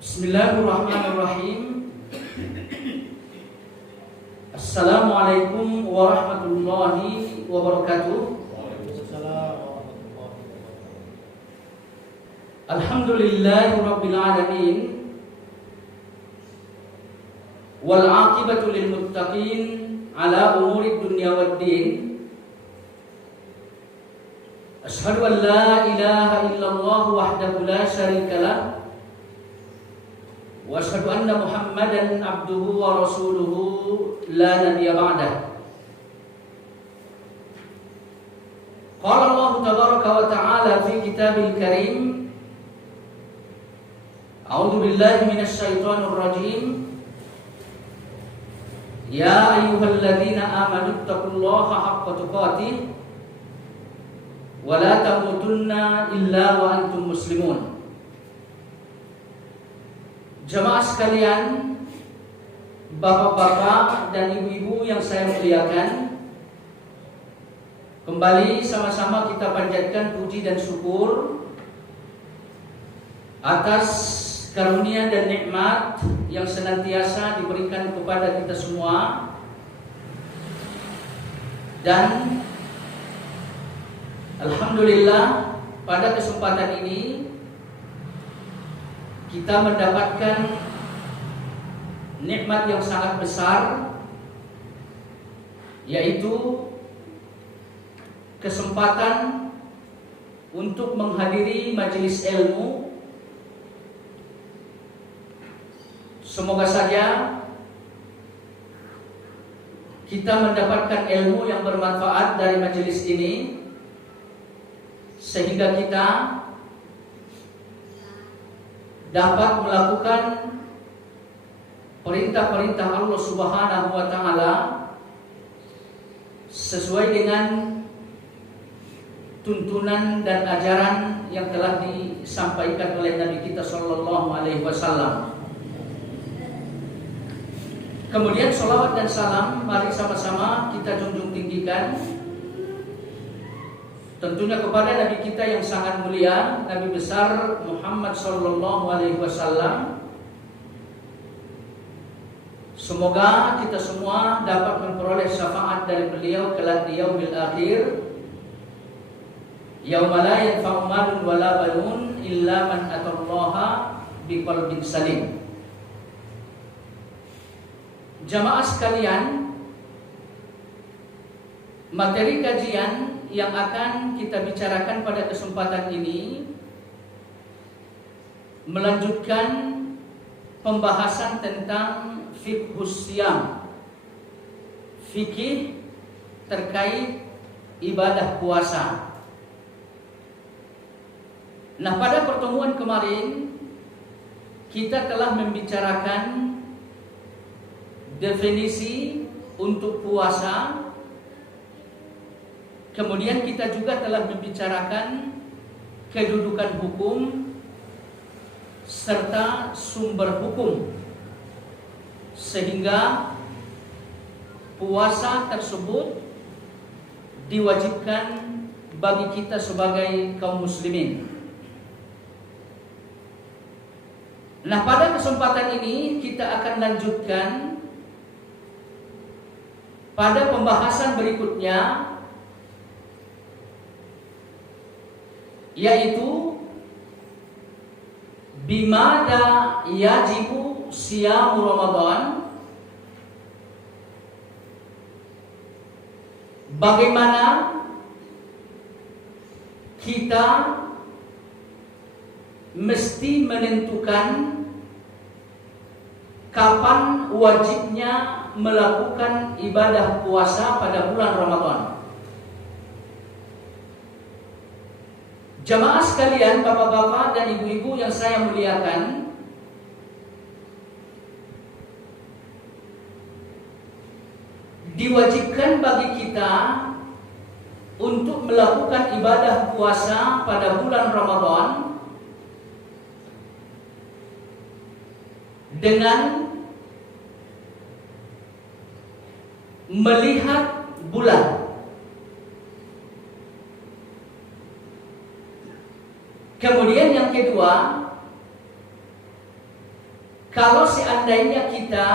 Bismillahirrahmanirrahim. Assalamualaikum warahmatullahi wabarakatuh. Alhamdulillahi rabbil alamin. Wal aqibatu lil muttaqin ala umuri dunya waddin. Asyhadu an la ilaha illallah wahdahu la syarika lah. Wa asyhadu anna Muhammadan abduhu wa rasuluhu la nabiyya ba'dah. Qala Allah tabaraka wa ta'ala fi kitabil karim. A'udzu billahi minasy syaithanir rajim. Ya ayyuhalladzina amanu taqullaha haqqa tuqatih wa la tamutunna illa wa antum muslimun. Jemaah sekalian, bapak-bapak dan ibu-ibu yang saya muliakan, kembali sama-sama kita panjatkan puji dan syukur atas karunia dan nikmat yang senantiasa diberikan kepada kita semua. Dan alhamdulillah pada kesempatan ini kita mendapatkan nikmat yang sangat besar, yaitu kesempatan untuk menghadiri majelis ilmu. Semoga saja kita mendapatkan ilmu yang bermanfaat dari majelis ini, sehingga kita dapat melakukan perintah-perintah Allah Subhanahu wa taala sesuai dengan tuntunan dan ajaran yang telah disampaikan oleh Nabi kita sallallahu alaihi wasallam. Kemudian sholawat dan salam mari sama-sama kita junjung tinggikan tentunya kepada Nabi kita yang sangat mulia, Nabi besar Muhammad sallallahu alaihi wasallam. Semoga kita semua dapat memperoleh syafaat dari beliau kelak di yaumil akhir, yauma la yanfa'u malun wala banun illa man atallaha biqalbin salim. Jamaah sekalian, materi kajian yang akan kita bicarakan pada kesempatan ini melanjutkan pembahasan tentang fiqhus siyam, fikih terkait ibadah puasa. Nah, pada pertemuan kemarin kita telah membicarakan definisi untuk puasa. Kemudian kita juga telah membicarakan kedudukan hukum serta sumber hukum, sehingga puasa tersebut diwajibkan bagi kita sebagai kaum muslimin. Nah, pada kesempatan ini kita akan lanjutkan pada pembahasan berikutnya, yaitu bimada yajibu siyamu Ramadan, bagaimana kita mesti menentukan kapan wajibnya melakukan ibadah puasa pada bulan Ramadan. Jamaah sekalian, bapak-bapak dan ibu-ibu yang saya muliakan, diwajibkan bagi kita untuk melakukan ibadah puasa pada bulan Ramadan dengan melihat bulan. Kemudian yang kedua, kalau seandainya kita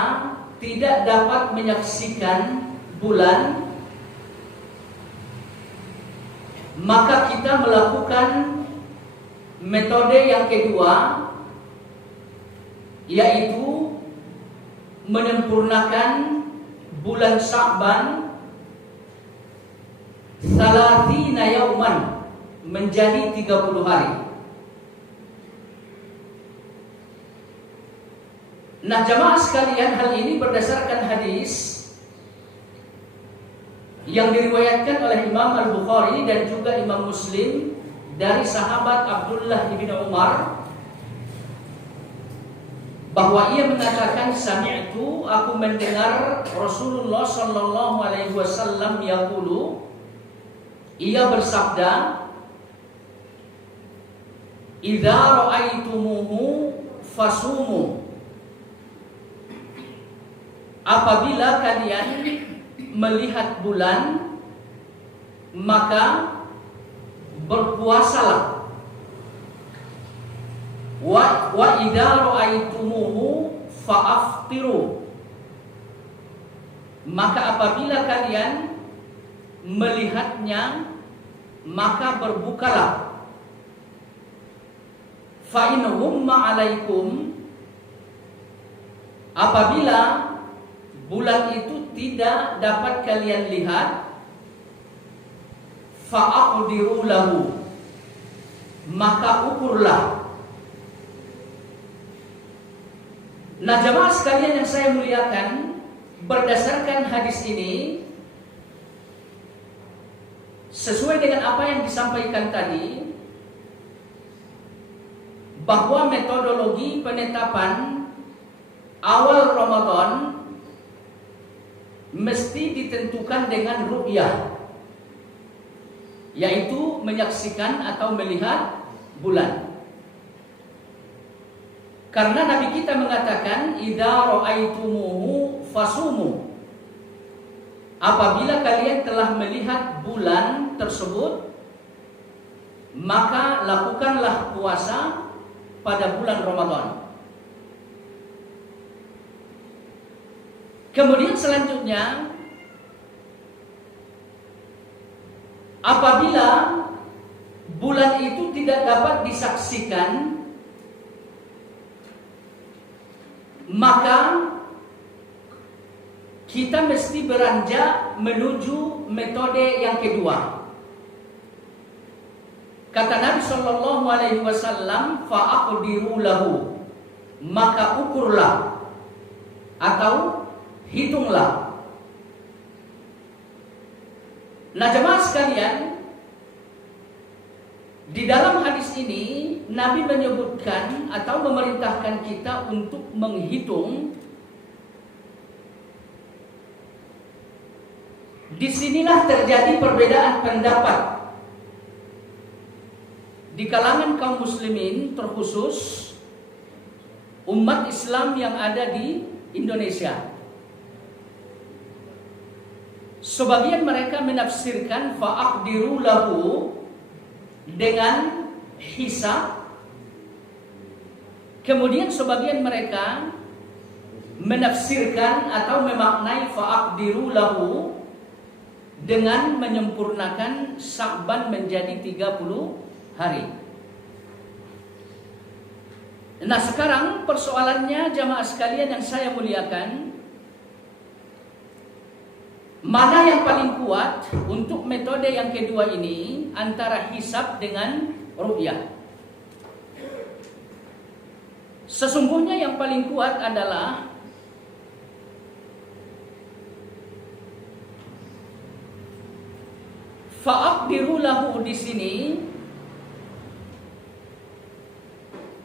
tidak dapat menyaksikan bulan, maka kita melakukan metode yang kedua, yaitu menyempurnakan bulan Sya'ban 30 yauman menjadi 30 hari. Nah, jamaah sekalian, hal ini berdasarkan hadis yang diriwayatkan oleh Imam Al-Bukhari dan juga Imam Muslim dari sahabat Abdullah bin Umar, bahwa ia mengatakan, sami'tu, aku mendengar Rasulullah sallallahu alaihi wasallam yaqulu, ia bersabda, idza ra'aitumuhu fasumu, apabila kalian melihat bulan maka berpuasalah. Wa idza ra'aitumuhu fa'aftiru, maka apabila kalian melihatnya maka berbukalah. Fa in humma 'alaikum, apabila bulan itu tidak dapat kalian lihat, fa'aqdiru lahu, maka ukurlah. Nah, jemaah sekalian yang saya muliakan, berdasarkan hadis ini, sesuai dengan apa yang disampaikan tadi, bahwa metodologi penetapan awal Ramadan mesti ditentukan dengan ru'yah, yaitu menyaksikan atau melihat bulan. Karena Nabi kita mengatakan, idza ra'aitumuhu fasumu, apabila kalian telah melihat bulan tersebut maka lakukanlah puasa pada bulan Ramadan. Kemudian selanjutnya, apabila bulan itu tidak dapat disaksikan, maka kita mesti beranjak menuju metode yang kedua. Kata Nabi sallallahu alaihi wasallam, fa'aqdiru lahu, maka ukurlah atau hitunglah. Nah, jemaah sekalian, di dalam hadis ini Nabi menyebutkan atau memerintahkan kita untuk menghitung. Disinilah terjadi perbedaan pendapat di kalangan kaum muslimin, terkhusus umat Islam yang ada di Indonesia. Sebagian mereka menafsirkan fa'aqdiru lahu dengan hisab. Kemudian sebagian mereka menafsirkan atau memaknai fa'aqdiru lahu dengan menyempurnakan Sya'ban menjadi 30 hari. Nah, sekarang persoalannya jamaah sekalian yang saya muliakan, mana yang paling kuat untuk metode yang kedua ini, antara hisab dengan ru'yah? Sesungguhnya yang paling kuat adalah fa'aqdiru lahu di sini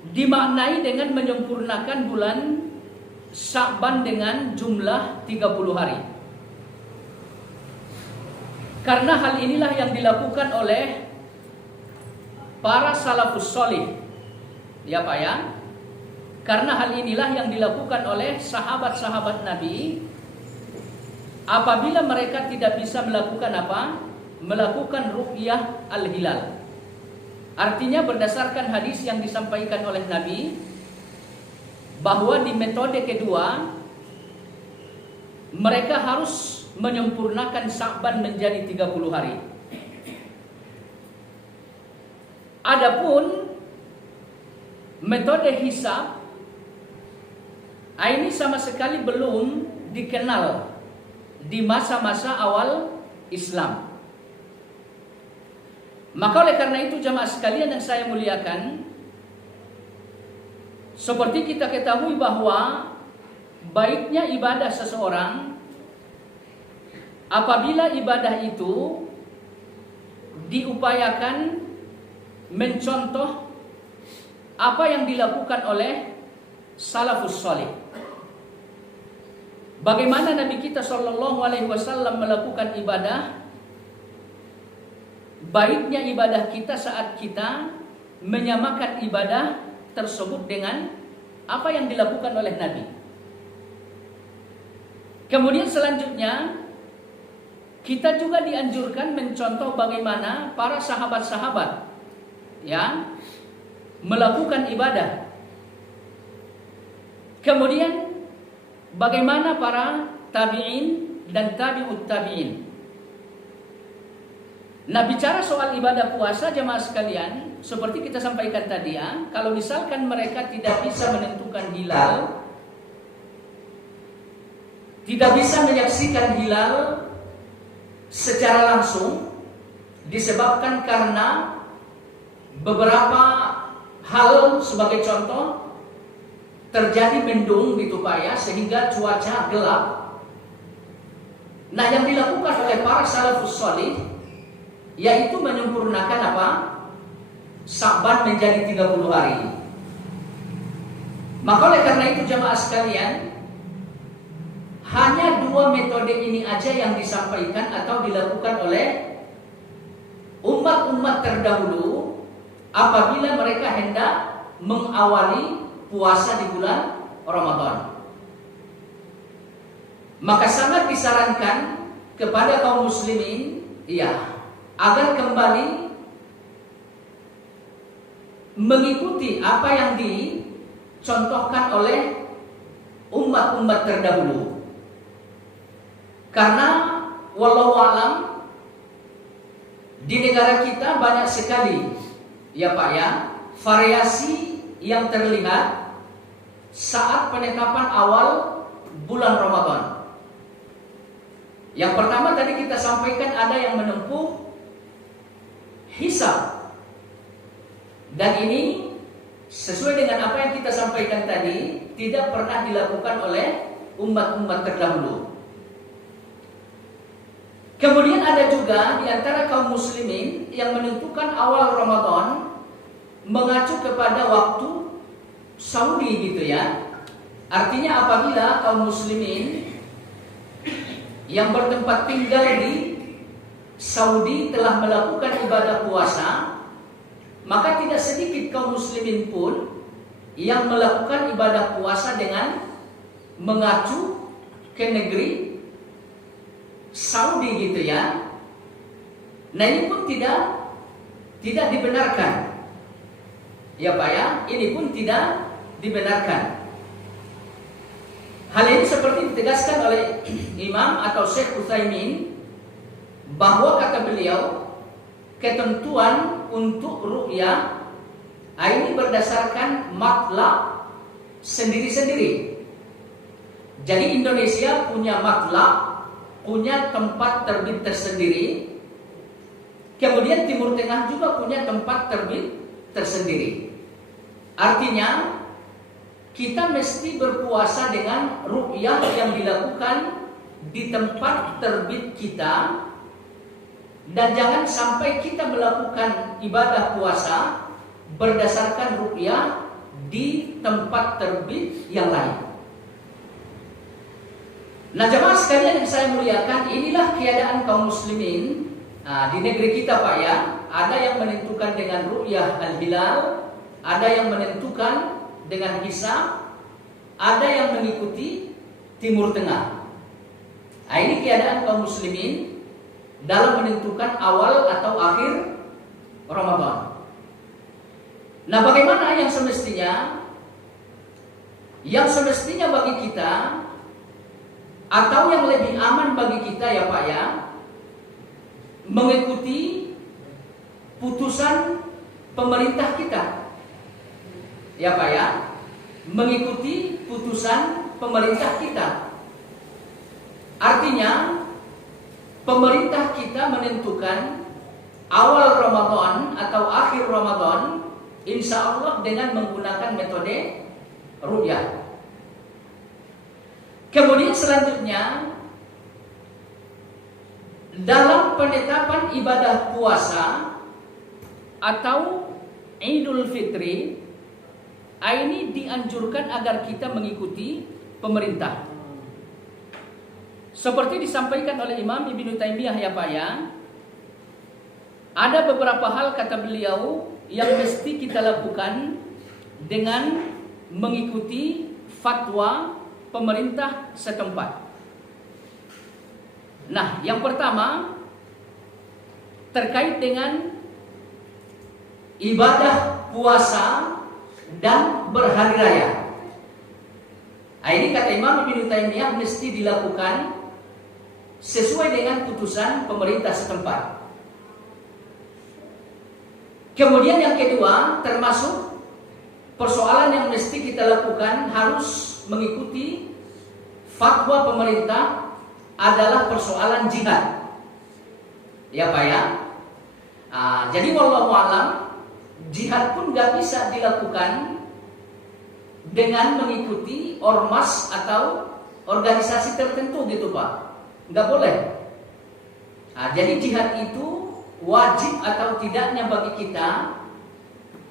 dimaknai dengan menyempurnakan bulan Sya'ban dengan jumlah 30 hari. Karena hal inilah yang dilakukan oleh para salafus sholih, ya Pak ya. Karena hal inilah yang dilakukan oleh sahabat-sahabat Nabi apabila mereka tidak bisa melakukan apa? Melakukan ru'yah al-hilal. Artinya berdasarkan hadis yang disampaikan oleh Nabi, bahwa di metode kedua mereka harus menyempurnakan Sya'ban menjadi 30 hari. Adapun metode hisab ini sama sekali belum dikenal di masa-masa awal Islam. Maka oleh karena itu jamaah sekalian yang saya muliakan, seperti kita ketahui bahwa baiknya ibadah seseorang apabila ibadah itu diupayakan mencontoh apa yang dilakukan oleh salafus salih. Bagaimana Nabi kita Shallallahu Alaihi Wasallam melakukan ibadah? Baiknya ibadah kita saat kita menyamakan ibadah tersebut dengan apa yang dilakukan oleh Nabi. Kemudian selanjutnya kita juga dianjurkan mencontoh bagaimana para sahabat-sahabat yang melakukan ibadah. Kemudian bagaimana para tabi'in dan tabi'ut tabi'in. Nah, bicara soal ibadah puasa jemaah sekalian, seperti kita sampaikan tadi ya, kalau misalkan mereka tidak bisa menentukan hilal, tidak bisa menyaksikan hilal secara langsung, disebabkan karena beberapa hal. Sebagai contoh, terjadi mendung gitu Pak ya, sehingga cuaca gelap. Nah, yang dilakukan oleh para salafus salih yaitu menyempurnakan apa? Sya'ban menjadi 30 hari. Maka oleh karena itu jamaah sekalian, hanya dua metode ini aja yang disampaikan atau dilakukan oleh umat-umat terdahulu apabila mereka hendak mengawali puasa di bulan Ramadan. Maka sangat disarankan kepada kaum muslimin agar kembali mengikuti apa yang dicontohkan oleh umat-umat terdahulu. Karena wallahu alam di negara kita banyak sekali ya Pak ya, variasi yang terlihat saat penetapan awal bulan Ramadan. Yang pertama tadi kita sampaikan ada yang menempuh hisab. Dan ini sesuai dengan apa yang kita sampaikan tadi, tidak pernah dilakukan oleh umat-umat terdahulu. Kemudian ada juga di antara kaum muslimin yang menentukan awal Ramadan mengacu kepada waktu Saudi gitu ya. Artinya apabila kaum muslimin yang bertempat tinggal di Saudi telah melakukan ibadah puasa, maka tidak sedikit kaum muslimin pun yang melakukan ibadah puasa dengan mengacu ke negeri Saudi gitu ya. Nah, ini pun tidak dibenarkan. Ya Pak ya, ini pun tidak dibenarkan. Hal ini seperti ditegaskan oleh Imam atau Syekh Utsaimin bahwa kata beliau ketentuan untuk ru'yah ini berdasarkan matlaq sendiri-sendiri. Jadi Indonesia punya matlaq, punya tempat terbit tersendiri. Kemudian Timur Tengah juga punya tempat terbit tersendiri. Artinya kita mesti berpuasa dengan ru'yah yang dilakukan di tempat terbit kita, dan jangan sampai kita melakukan ibadah puasa berdasarkan ru'yah di tempat terbit yang lain. Nah, jemaah sekalian yang saya muliakan, inilah keadaan kaum muslimin di negeri kita Pak ya. Ada yang menentukan dengan ru'yah al-hilal, ada yang menentukan dengan hisab, ada yang mengikuti Timur Tengah. Nah, ini keadaan kaum muslimin dalam menentukan awal atau akhir Ramadan. Nah, bagaimana yang semestinya yang semestinya bagi kita atau yang lebih aman bagi kita ya Pak ya, mengikuti putusan pemerintah kita. Ya Pak ya, mengikuti putusan pemerintah kita. Artinya pemerintah kita menentukan awal Ramadan atau akhir Ramadan, insya Allah dengan menggunakan metode ru'yah. Kemudian selanjutnya, dalam penetapan ibadah puasa atau Idul Fitri, ini dianjurkan agar kita mengikuti pemerintah. Seperti disampaikan oleh Imam Ibnu Taimiyah ya Pak ya, ada beberapa hal kata beliau yang mesti kita lakukan dengan mengikuti fatwa pemerintah setempat. Nah, yang pertama terkait dengan ibadah puasa dan berhari raya. Nah, ini kata Imam Ibnu Taimiyah mesti dilakukan sesuai dengan putusan pemerintah setempat. Kemudian yang kedua, termasuk persoalan yang mesti kita lakukan harus mengikuti fatwa pemerintah adalah persoalan jihad. Ya Pak ya. Jadi wallahu a'lam, jihad pun gak bisa dilakukan dengan mengikuti ormas atau organisasi tertentu gitu Pak. Nggak boleh. Jadi jihad itu wajib atau tidaknya bagi kita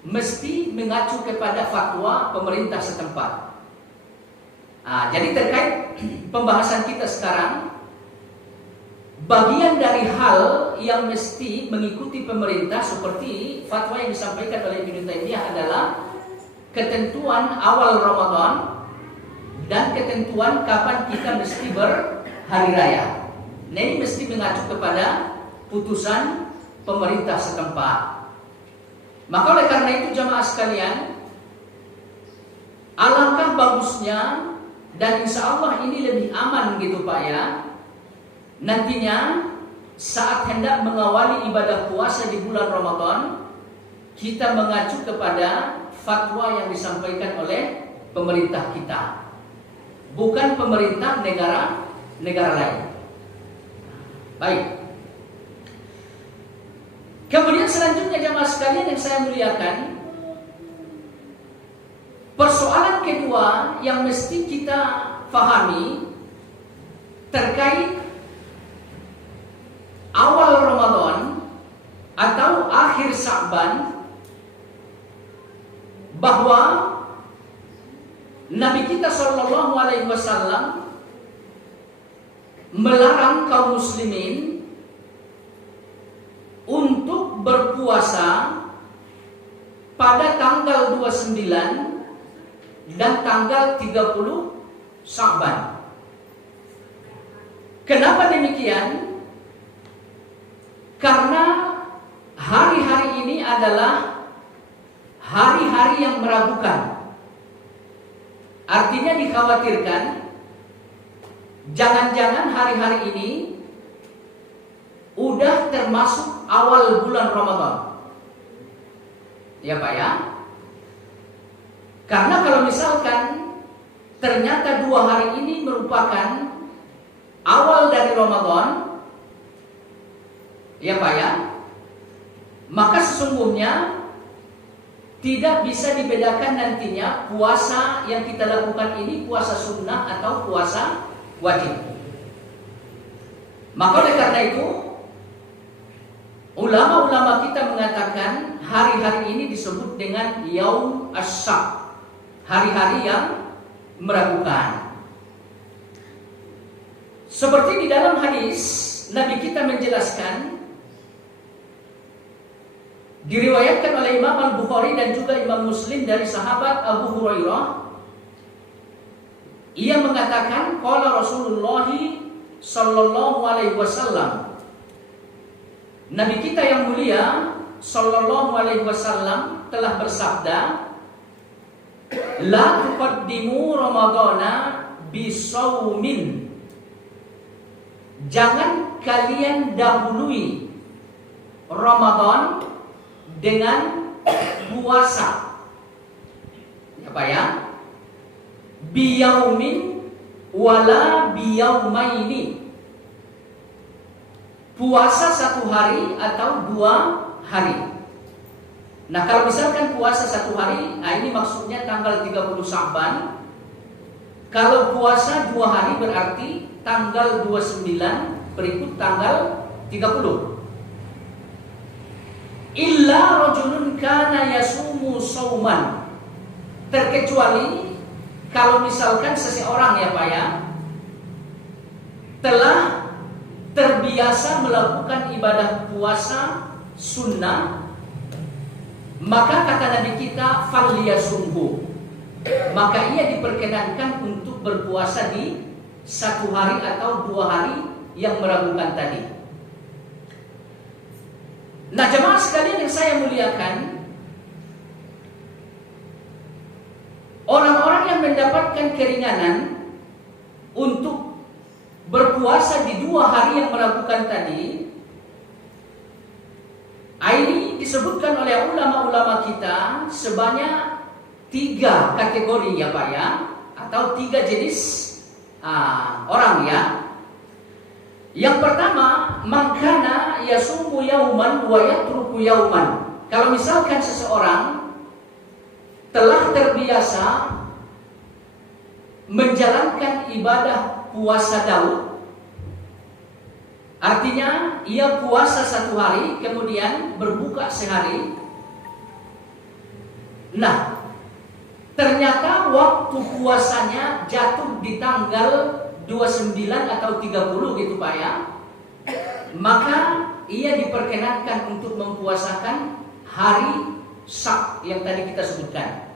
mesti mengacu kepada fatwa pemerintah setempat. Jadi terkait pembahasan kita sekarang, bagian dari hal yang mesti mengikuti pemerintah seperti fatwa yang disampaikan oleh Ibnu Taimiyah adalah ketentuan awal Ramadan dan ketentuan kapan kita mesti berhari raya. Nah, ini mesti mengacu kepada putusan pemerintah setempat. Maka oleh karena itu jamaah sekalian, alangkah bagusnya dan insya Allah ini lebih aman gitu Pak ya, nantinya saat hendak mengawali ibadah puasa di bulan Ramadan, kita mengacu kepada fatwa yang disampaikan oleh pemerintah kita, bukan pemerintah negara lain. Baik. Kemudian selanjutnya jamaah sekalian yang saya muliakan, persoalan kedua yang mesti kita fahami terkait awal Ramadan atau akhir Sya'ban, bahwa Nabi kita Shallallahu Alaihi Wasallam melarang kaum muslimin untuk berpuasa pada tanggal 29 dan tanggal 30 Sya'ban. Kenapa demikian? Karena hari-hari ini adalah hari-hari yang meragukan. Artinya dikhawatirkan jangan-jangan hari-hari ini udah termasuk awal bulan Ramadan. Ya Pak ya. Karena kalau misalkan ternyata 2 hari ini merupakan awal dari Ramadan, ya Pak ya, maka sesungguhnya tidak bisa dibedakan nantinya puasa yang kita lakukan ini puasa sunnah atau puasa wajib. Maka oleh karena itu ulama-ulama kita mengatakan hari-hari ini disebut dengan Yaum Ash-Shak, hari-hari yang meragukan. Seperti di dalam hadis Nabi kita menjelaskan, diriwayatkan oleh Imam Al-Bukhari dan juga Imam Muslim dari sahabat Abu Hurairah, ia mengatakan qala Rasulullah sallallahu alaihi wasallam, Nabi kita yang mulia sallallahu alaihi wasallam telah bersabda, La tuqaddimu Ramadana bisaumin. Jangan kalian dahului Ramadan dengan puasa. Apa ya? Biyaumin wala biyaumaini. Puasa 1 hari atau 2 hari. Nah, kalau misalkan puasa 1 hari, nah ini maksudnya tanggal 30 Sya'ban. Kalau puasa 2 hari berarti tanggal 29 berikut tanggal 30. Illa rajulun kana yasumu sauman. Terkecuali kalau misalkan seseorang ya Pak ya telah terbiasa melakukan ibadah puasa sunnah, maka kata Nabi kita falyasumhu, maka ia diperkenankan untuk berpuasa di 1 hari atau 2 hari yang meragukan tadi. Nah, jemaah sekalian yang saya muliakan, orang-orang yang mendapatkan keringanan untuk berpuasa di 2 hari yang meragukan tadi, ini disebutkan oleh ulama-ulama kita sebanyak 3 kategori ya Pak ya, atau 3 jenis orang ya. Yang pertama, mangkana yasumu yauman wa yatruku yauman. Kalau misalkan seseorang telah terbiasa menjalankan ibadah puasa Daud, artinya ia puasa 1 hari kemudian berbuka sehari. Nah, ternyata waktu puasanya jatuh di tanggal 29 atau 30 gitu Pak ya, maka ia diperkenankan untuk mempuasakan hari Sab yang tadi kita sebutkan.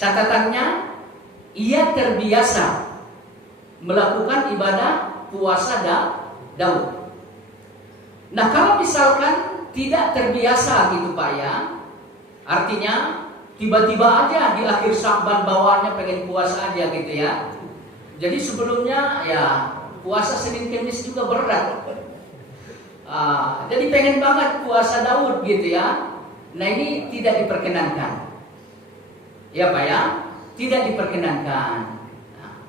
Catatannya, ia terbiasa melakukan ibadah puasa Daud. Nah, kalau misalkan tidak terbiasa gitu Pak ya, artinya tiba-tiba aja di akhir Sya'ban bawaannya pengen puasa aja gitu ya. Jadi sebelumnya ya puasa Senin Kamis juga berat. Jadi pengen banget puasa Daud gitu ya. Nah, ini tidak diperkenankan. Ya Pak ya, tidak diperkenankan.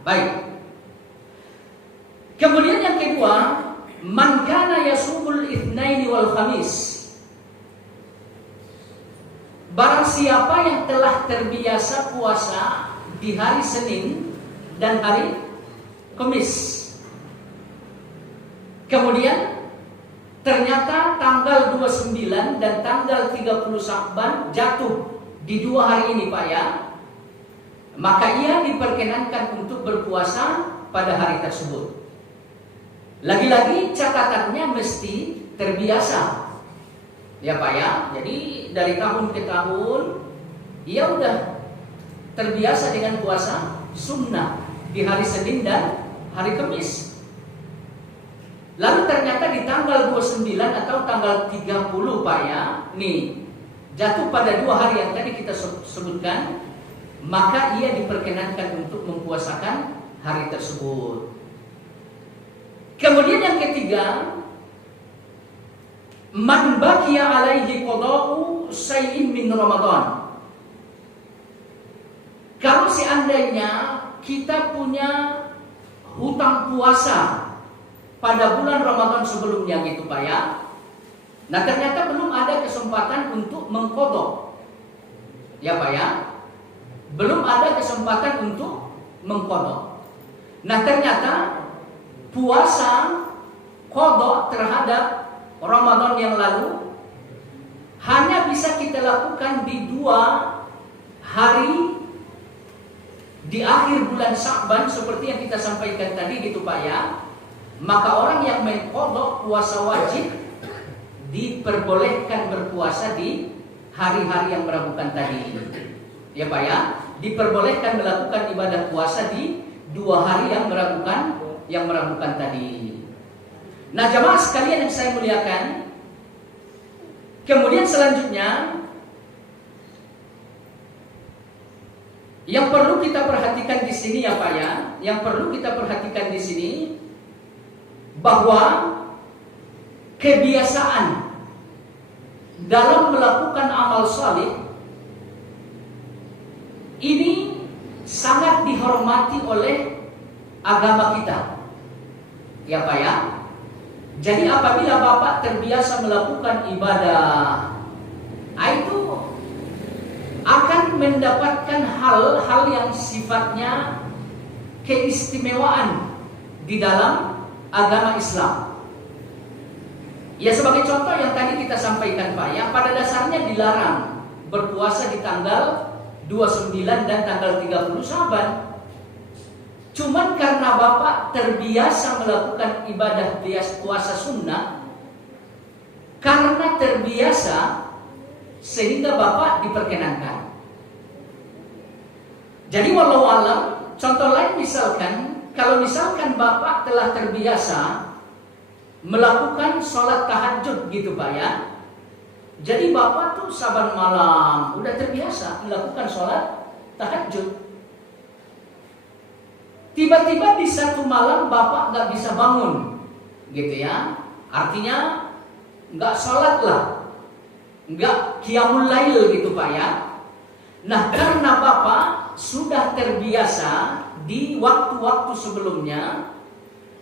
Baik. Kemudian yang kedua, man kana yasumul itsnaini wal khamis. Barang siapa yang telah terbiasa puasa di hari Senin dan hari Kamis, kemudian ternyata tanggal 29 dan tanggal 30 Sya'ban jatuh di 2 hari ini Pak ya, maka ia diperkenankan untuk berpuasa pada hari tersebut. Lagi-lagi catatannya mesti terbiasa ya Pak ya. Jadi dari tahun ke tahun ia udah terbiasa dengan puasa sunnah di hari Senin dan hari Kamis. Lalu ternyata di tanggal 29 atau tanggal 30 Pak ya, nih jatuh pada 2 hari yang tadi kita sebutkan, maka ia diperkenankan untuk mempuasakan hari tersebut. Kemudian yang ketiga, man baqiya alaihi qada'u syai'in min Ramadan. Kalau seandainya kita punya hutang puasa pada bulan Ramadan sebelumnya gitu Pak ya, nah ternyata belum ada kesempatan untuk mengqadha ya Pak ya, belum ada kesempatan untuk mengqadha. Nah ternyata puasa qadha terhadap Ramadan yang lalu hanya bisa kita lakukan di 2 hari di akhir bulan Sya'ban seperti yang kita sampaikan tadi gitu Pak ya. Maka orang yang mengqadha puasa wajib diperbolehkan berpuasa di hari-hari yang meragukan tadi. Ya Pak ya, diperbolehkan melakukan ibadah puasa di 2 hari yang meragukan tadi. Nah, jamaah sekalian yang saya muliakan, kemudian selanjutnya Yang perlu kita perhatikan di sini ya Pak ya, yang perlu kita perhatikan di sini bahwa kebiasaan dalam melakukan amal saleh ini sangat dihormati oleh agama kita. Ya Pak ya. Jadi apabila Bapak terbiasa melakukan ibadah, itu akan mendapatkan hal-hal yang sifatnya keistimewaan di dalam agama Islam. Ya sebagai contoh yang tadi kita sampaikan Pak ya, pada dasarnya dilarang berpuasa di tanggal 29 dan tanggal 30 Syaban. Cuman karena Bapak terbiasa melakukan ibadah puasa sunnah, karena terbiasa sehingga Bapak diperkenankan. Jadi walau alam, contoh lain misalkan, kalau misalkan Bapak telah terbiasa melakukan sholat tahajud gitu Pak ya. Jadi Bapak tuh saban malam udah terbiasa melakukan sholat tahajud. Tiba-tiba di satu malam Bapak nggak bisa bangun, gitu ya. Artinya nggak sholat lah, nggak qiyamul lail gitu Pak ya. Nah karena Bapak sudah terbiasa di waktu-waktu sebelumnya,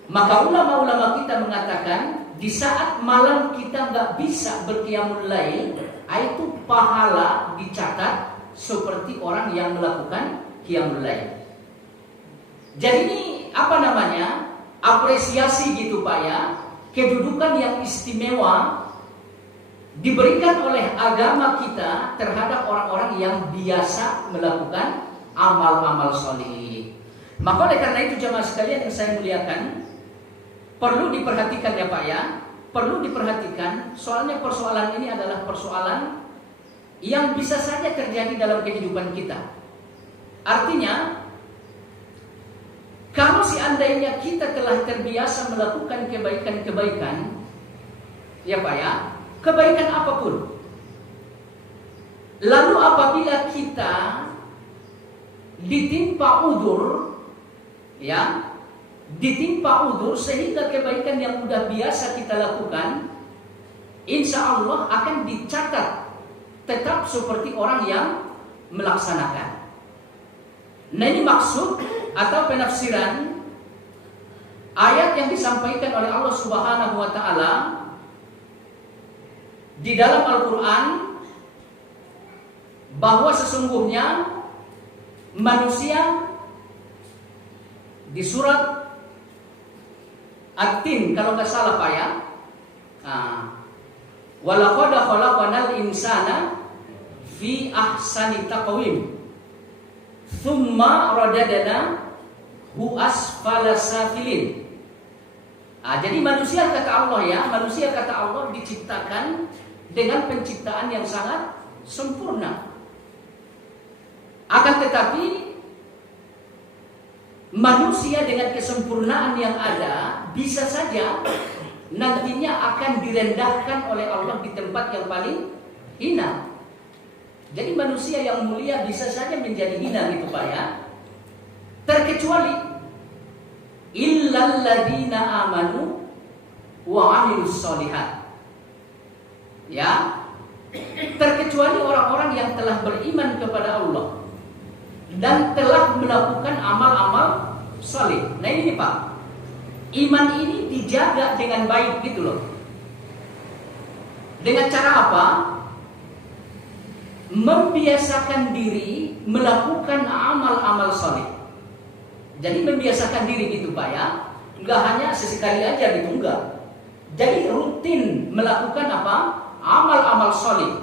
maka ulama-ulama kita mengatakan di saat malam kita nggak bisa berqiyamul lail, itu pahala dicatat seperti orang yang melakukan qiyamul lail. Jadi ini apa namanya? Apresiasi gitu Pak ya, kedudukan yang istimewa diberikan oleh agama kita terhadap orang-orang yang biasa melakukan amal-amal soleh. Maka oleh karena itu jemaah sekalian yang saya muliakan, perlu diperhatikan ya Pak ya, perlu diperhatikan. Soalnya persoalan ini adalah persoalan yang bisa saja terjadi dalam kehidupan kita. Artinya, kalau seandainya kita telah terbiasa melakukan kebaikan-kebaikan, ya Pak ya, kebaikan apapun, lalu apabila kita ditimpa udzur, ya, ditimpa udzur sehingga kebaikan yang udah biasa kita lakukan, insya Allah akan dicatat tetap seperti orang yang melaksanakan. Nah ini maksud atau penafsiran ayat yang disampaikan oleh Allah Subhanahu wa taala di dalam Al-Qur'an, bahwa sesungguhnya manusia di surat At-Tin kalau nggak salah Pak ya, walaqad khalaqnal insana fi ahsani taqwim thumma radadnahu asfala safilin. Jadi manusia kata Allah ya, manusia kata Allah diciptakan dengan penciptaan yang sangat sempurna. Akan tetapi manusia dengan kesempurnaan yang ada bisa saja nantinya akan direndahkan oleh Allah di tempat yang paling hina. Jadi manusia yang mulia bisa saja menjadi hina gitu Pak ya. Terkecuali illal ladzina amanu wa 'amilus sholihat. Ya. Terkecuali orang-orang yang telah beriman kepada Allah dan telah melakukan amal-amal saleh. Nah ini Pak, iman ini dijaga dengan baik gitu loh. Dengan cara apa? Membiasakan diri melakukan amal-amal saleh. Jadi membiasakan diri gitu Pak ya, nggak hanya sesekali aja gitu, enggak. Jadi rutin melakukan apa? Amal-amal saleh.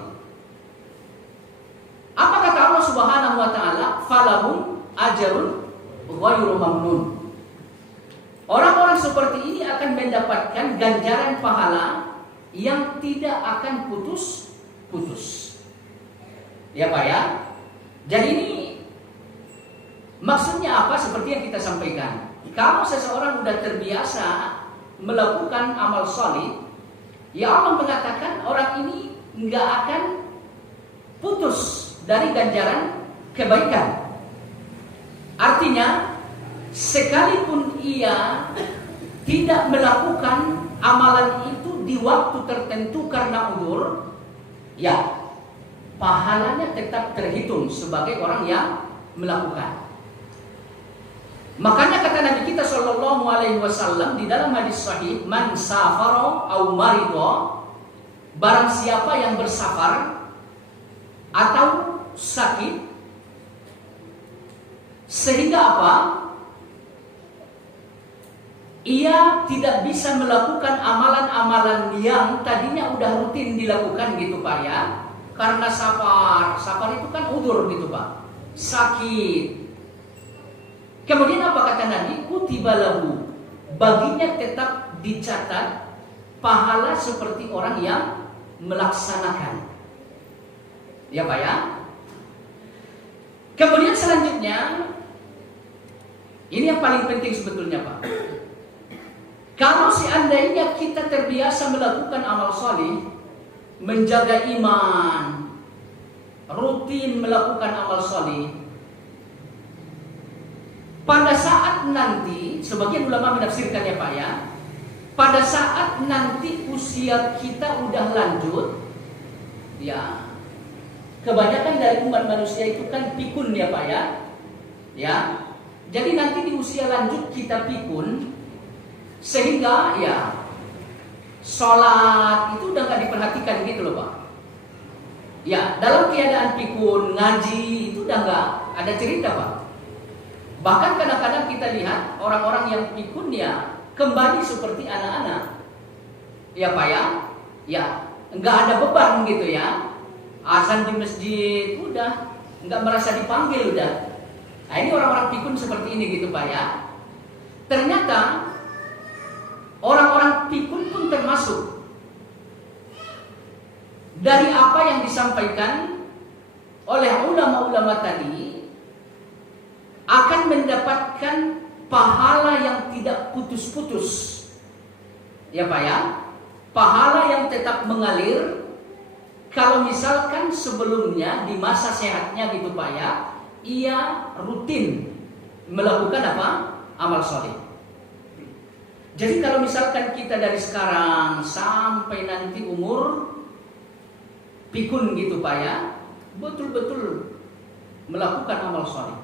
Apa kata Allah Subhanahu wa taala? Falahum ajrun ghairu mamnun. Orang-orang seperti ini akan mendapatkan ganjaran pahala yang tidak akan putus-putus. Ya Pak ya. Jadi ini maksudnya apa? Seperti yang kita sampaikan. Kalau seseorang sudah terbiasa melakukan amal saleh, ya Allah mengatakan orang ini nggak akan putus dari ganjaran kebaikan. Artinya, sekalipun ia tidak melakukan amalan itu di waktu tertentu karena udzur, ya, pahalanya tetap terhitung sebagai orang yang melakukan. Makanya kata Nabi kita Shallallahu Alaihi Wasallam di dalam hadis sahih, man safaro au marido, barang siapa yang bersafar atau sakit, sehingga apa? Ia tidak bisa melakukan amalan-amalan yang tadinya udah rutin dilakukan gitu Pak ya, karena safar itu kan udzur gitu Pak, sakit. Kemudian apa kata Nabi? Kutiba lahu, baginya tetap dicatat pahala seperti orang yang melaksanakan. Ya Pak ya. Kemudian selanjutnya, ini yang paling penting sebetulnya Pak. Kalau seandainya kita terbiasa melakukan amal salih, menjaga iman, rutin melakukan amal salih, pada saat nanti, sebagian ulama menafsirkan ya Pak ya, pada saat nanti usia kita udah lanjut, ya, kebanyakan dari umat manusia itu kan pikun ya Pak ya, ya, jadi nanti di usia lanjut kita pikun, sehingga ya sholat itu udah gak diperhatikan gitu loh Pak. Ya, dalam keadaan pikun, ngaji itu udah gak ada cerita Pak. Bahkan kadang-kadang kita lihat orang-orang yang pikun ya kembali seperti anak-anak. Ya Pak ya, ya nggak ada beban gitu ya. Azan di masjid udah nggak merasa dipanggil udah. Nah ini orang-orang pikun seperti ini gitu Pak ya. Ternyata orang-orang pikun pun termasuk dari apa yang disampaikan oleh ulama-ulama tadi, akan mendapatkan pahala yang tidak putus-putus. Ya Pak ya, pahala yang tetap mengalir. Kalau misalkan sebelumnya di masa sehatnya gitu Pak ya, ia rutin melakukan apa? Amal soleh. Jadi kalau misalkan kita dari sekarang sampai nanti umur pikun gitu Pak ya, betul-betul melakukan amal soleh.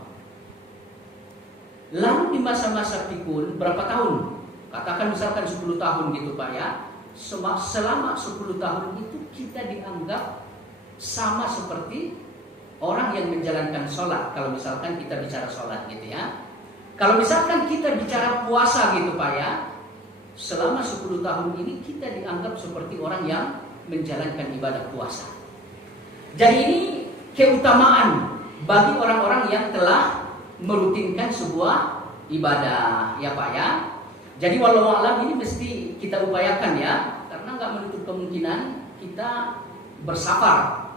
Lalu di masa-masa pikun berapa tahun? Katakan misalkan 10 tahun gitu Pak ya. Selama 10 tahun itu kita dianggap sama seperti orang yang menjalankan sholat. Kalau misalkan kita bicara sholat gitu ya. Kalau misalkan kita bicara puasa gitu Pak ya, selama 10 tahun ini kita dianggap seperti orang yang menjalankan ibadah puasa. Jadi ini keutamaan bagi orang-orang yang telah merutinkan sebuah ibadah ya Pak ya. Jadi wallahu a'lam ini mesti kita upayakan ya, karena nggak menutup kemungkinan kita bersafar.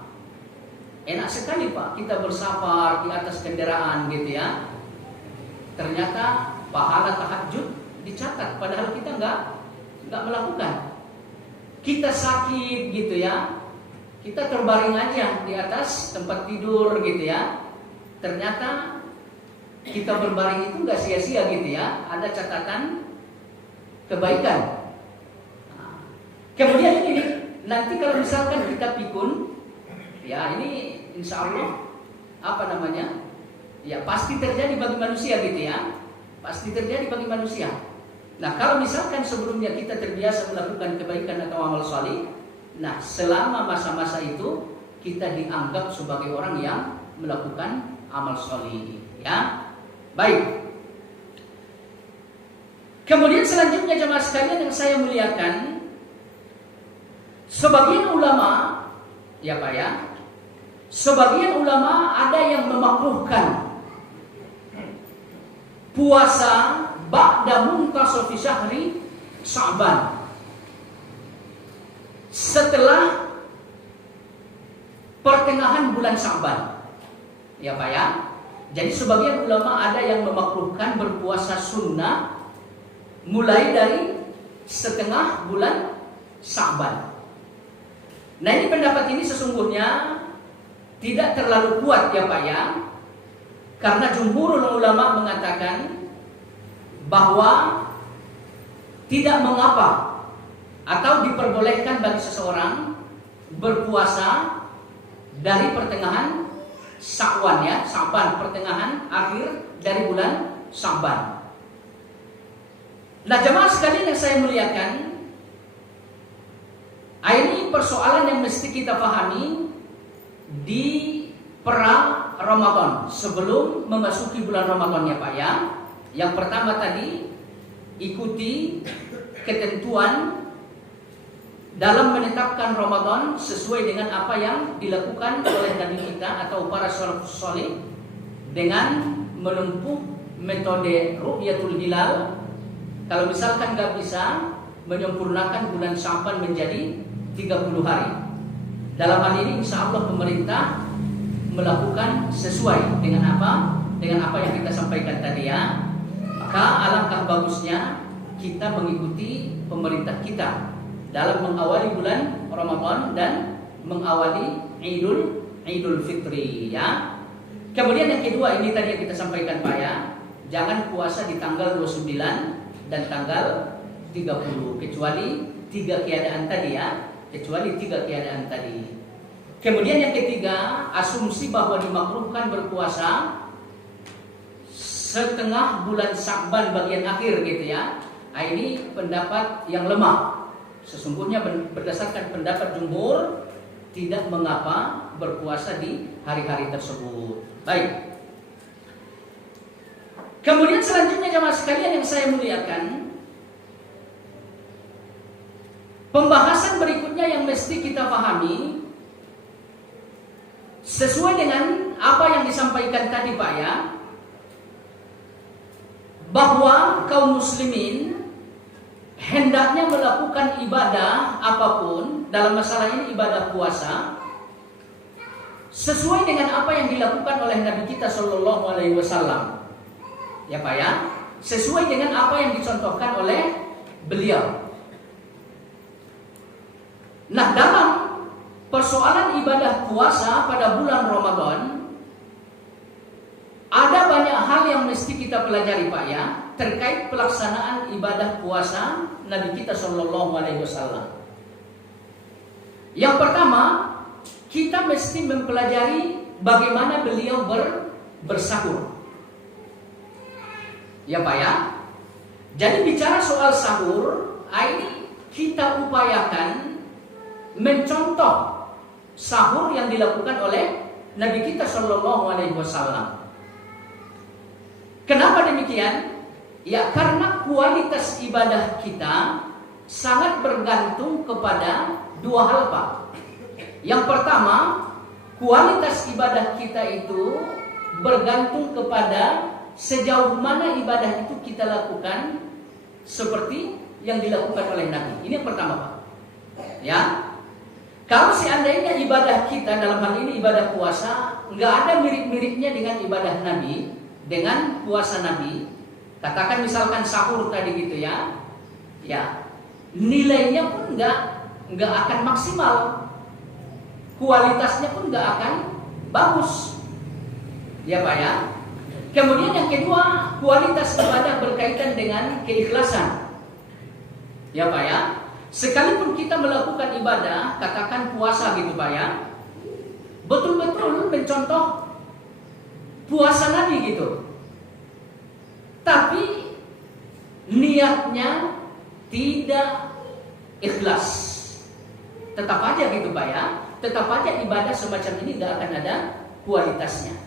Enak sekali Pak kita bersafar di atas kendaraan gitu ya. Ternyata pahala tahajud dicatat padahal kita nggak melakukan. Kita sakit gitu ya, kita terbaring aja di atas tempat tidur gitu ya. Ternyata kita berbaring itu nggak sia-sia gitu ya, ada catatan kebaikan. Kemudian ini nanti kalau misalkan kita pikun, ya ini insya Allah apa namanya, ya pasti terjadi bagi manusia gitu ya, pasti terjadi bagi manusia. Nah kalau misalkan sebelumnya kita terbiasa melakukan kebaikan atau amal salih, nah selama masa-masa itu kita dianggap sebagai orang yang melakukan amal salih, ya. Baik. Kemudian selanjutnya jemaah sekalian yang saya muliakan, sebagian ulama, ya Pak ya, sebagian ulama ada yang memakruhkan puasa ba'da muntasafi syahri Sya'ban, setelah pertengahan bulan Sya'ban. Ya Pak ya. Jadi sebagian ulama ada yang memakruhkan berpuasa sunnah mulai dari setengah bulan Sya'ban. Nah ini pendapat ini sesungguhnya tidak terlalu kuat ya Pak ya. Karena jumhurul ulama mengatakan bahwa tidak mengapa atau diperbolehkan bagi seseorang berpuasa dari pertengahan Sya'ban, ya, Sya'ban, pertengahan akhir dari bulan Sya'ban. Nah, jemaah sekalian yang saya muliakan, ini persoalan yang mesti kita pahami di pra Ramadan, sebelum memasuki bulan Ramadan, ya Pak ya. Yang pertama tadi, ikuti ketentuan dalam menetapkan Ramadan sesuai dengan apa yang dilakukan oleh Nabi kita atau para salafus saleh dengan menempuh metode ru'yatul hilal. Kalau misalkan nggak bisa, menyempurnakan bulan Sya'ban menjadi 30 hari. Dalam hal ini insya Allah pemerintah melakukan sesuai dengan apa? Dengan apa yang kita sampaikan tadi, ya. Maka alangkah bagusnya kita mengikuti pemerintah kita dalam mengawali bulan Ramadan dan mengawali Idul Fitri, ya. Kemudian yang kedua, ini tadi yang kita sampaikan Pak ya, jangan puasa di tanggal 29 dan tanggal 30 kecuali 3 keadaan tadi, ya. Kecuali 3 keadaan tadi. Kemudian yang ketiga, asumsi bahwa dimakruhkan berpuasa setengah bulan Sya'ban bagian akhir gitu, ya. Nah, ini pendapat yang lemah. Sesungguhnya berdasarkan pendapat jumhur tidak mengapa berpuasa di hari-hari tersebut. Baik. Kemudian selanjutnya jemaah sekalian yang saya muliakan, pembahasan berikutnya yang mesti kita pahami sesuai dengan apa yang disampaikan tadi Pak ya, bahwa kaum muslimin hendaknya melakukan ibadah apapun, dalam masalah ini ibadah puasa, sesuai dengan apa yang dilakukan oleh Nabi kita Shallallahu Alaihi Wasallam, ya Pak ya, sesuai dengan apa yang dicontohkan oleh beliau. Nah, dalam persoalan ibadah puasa pada bulan Ramadan, ada banyak hal yang mesti kita pelajari Pak ya, terkait pelaksanaan ibadah puasa Nabi kita Shallallahu Alaihi Wasallam. Yang pertama, kita mesti mempelajari bagaimana beliau bersahur, ya Pak ya. Jadi bicara soal sahur, ini kita upayakan mencontoh sahur yang dilakukan oleh Nabi kita Shallallahu Alaihi Wasallam. Kenapa demikian? Ya, karena kualitas ibadah kita sangat bergantung kepada dua hal Pak. Yang pertama, kualitas ibadah kita itu bergantung kepada sejauh mana ibadah itu kita lakukan seperti yang dilakukan oleh Nabi. Ini yang pertama Pak. Ya, kalau seandainya ibadah kita dalam hal ini ibadah puasa nggak ada mirip-miripnya dengan ibadah Nabi, dengan puasa Nabi, katakan misalkan sahur tadi gitu ya, ya nilainya pun nggak akan maksimal, kualitasnya pun nggak akan bagus, ya Pak ya. Kemudian yang kedua, kualitas ibadah berkaitan dengan keikhlasan, ya Pak ya. Sekalipun kita melakukan ibadah, katakan puasa gitu Pak ya, betul-betul mencontoh puasa Nabi gitu, tapi niatnya tidak ikhlas, tetap aja gitu Pak ya, tetap aja ibadah semacam ini gak akan ada kualitasnya.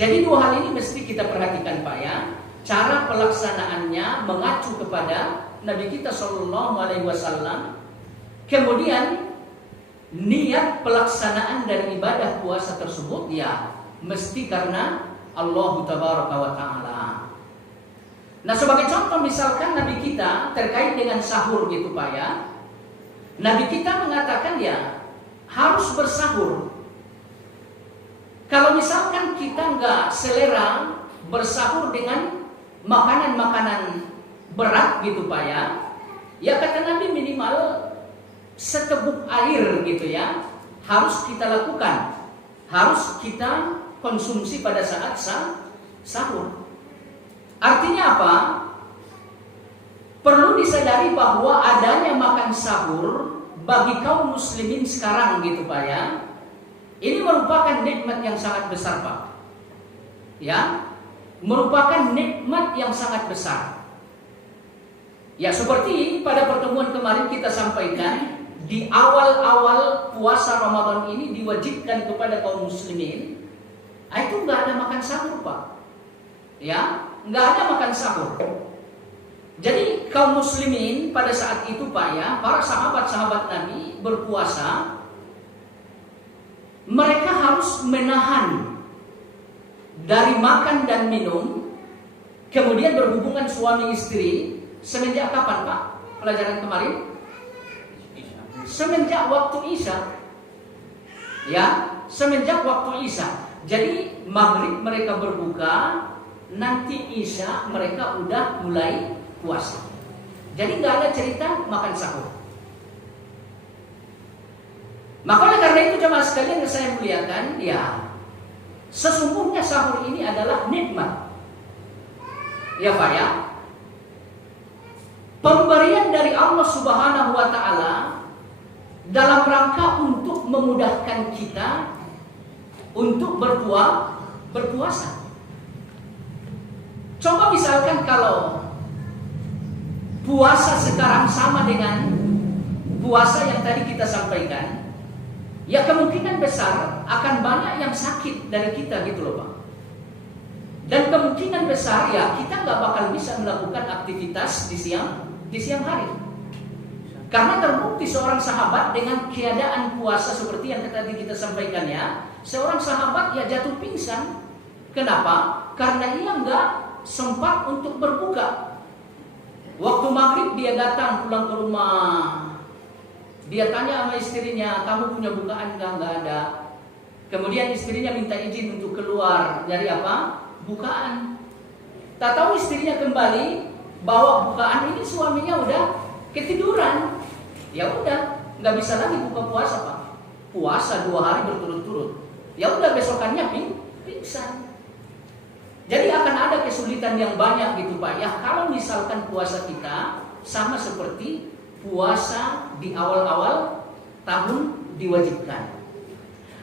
Jadi dua hal ini mesti kita perhatikan Pak ya, cara pelaksanaannya mengacu kepada Nabi kita Shallallahu Alaihi Wasallam. Kemudian niat pelaksanaan dari ibadah puasa tersebut ya mesti karena Allah Tabaraka wa Ta'ala. Nah, sebagai contoh misalkan Nabi kita terkait dengan sahur gitu Pak ya, Nabi kita mengatakan ya harus bersahur. Kalau misalkan kita nggak selera bersahur dengan makanan-makanan berat gitu Pak ya, ya kata Nabi minimal seteguk air gitu ya harus kita lakukan, harus kita konsumsi pada saat sahur. Artinya apa? Perlu disadari bahwa adanya makan sahur bagi kaum muslimin sekarang gitu Pak ya. Ini merupakan nikmat yang sangat besar Pak. Ya, merupakan nikmat yang sangat besar. Ya, seperti pada pertemuan kemarin kita sampaikan, di awal-awal puasa Ramadan ini diwajibkan kepada kaum muslimin, itu nggak ada makan sahur Pak. Ya, nggak ada makan sahur. Jadi kaum muslimin pada saat itu Pak ya, para sahabat-sahabat Nabi berpuasa, mereka harus menahan dari makan dan minum, kemudian berhubungan suami istri. Semenjak kapan Pak? Pelajaran kemarin? Semenjak waktu Isya. Ya, semenjak waktu Isya. Jadi maghrib mereka berbuka, nanti Isya mereka udah mulai puasa. Jadi nggak ada cerita makan sahur. Maka oleh karena itu jemaah sekalian yang saya muliakan, ya sesungguhnya sahur ini adalah nikmat. Ya Pak ya. Pemberian dari Allah Subhanahu wa taala dalam rangka untuk memudahkan kita untuk berpuasa. Coba misalkan kalau puasa sekarang sama dengan puasa yang tadi kita sampaikan, ya kemungkinan besar akan banyak yang sakit dari kita gitu loh Pak. Dan kemungkinan besar ya kita nggak bakal bisa melakukan aktivitas di siang hari. Karena terbukti seorang sahabat dengan keadaan puasa seperti yang tadi kita sampaikan ya, seorang sahabat ya jatuh pingsan. Kenapa? Karena ia nggak sempat untuk berbuka. Waktu maghrib dia datang pulang ke rumah. Dia tanya sama istrinya, kamu punya bukaan nggak? Nggak ada. Kemudian istrinya minta izin untuk keluar dari apa? Bukaan. Tak tahu istrinya kembali bawa bukaan ini, suaminya udah ketiduran. Ya udah, nggak bisa lagi buka puasa Pak. Puasa 2 hari berturut-turut. Ya udah besokannya pingsan. Jadi akan ada kesulitan yang banyak gitu Pak. Ya kalau misalkan puasa kita sama seperti puasa di awal-awal tahun diwajibkan.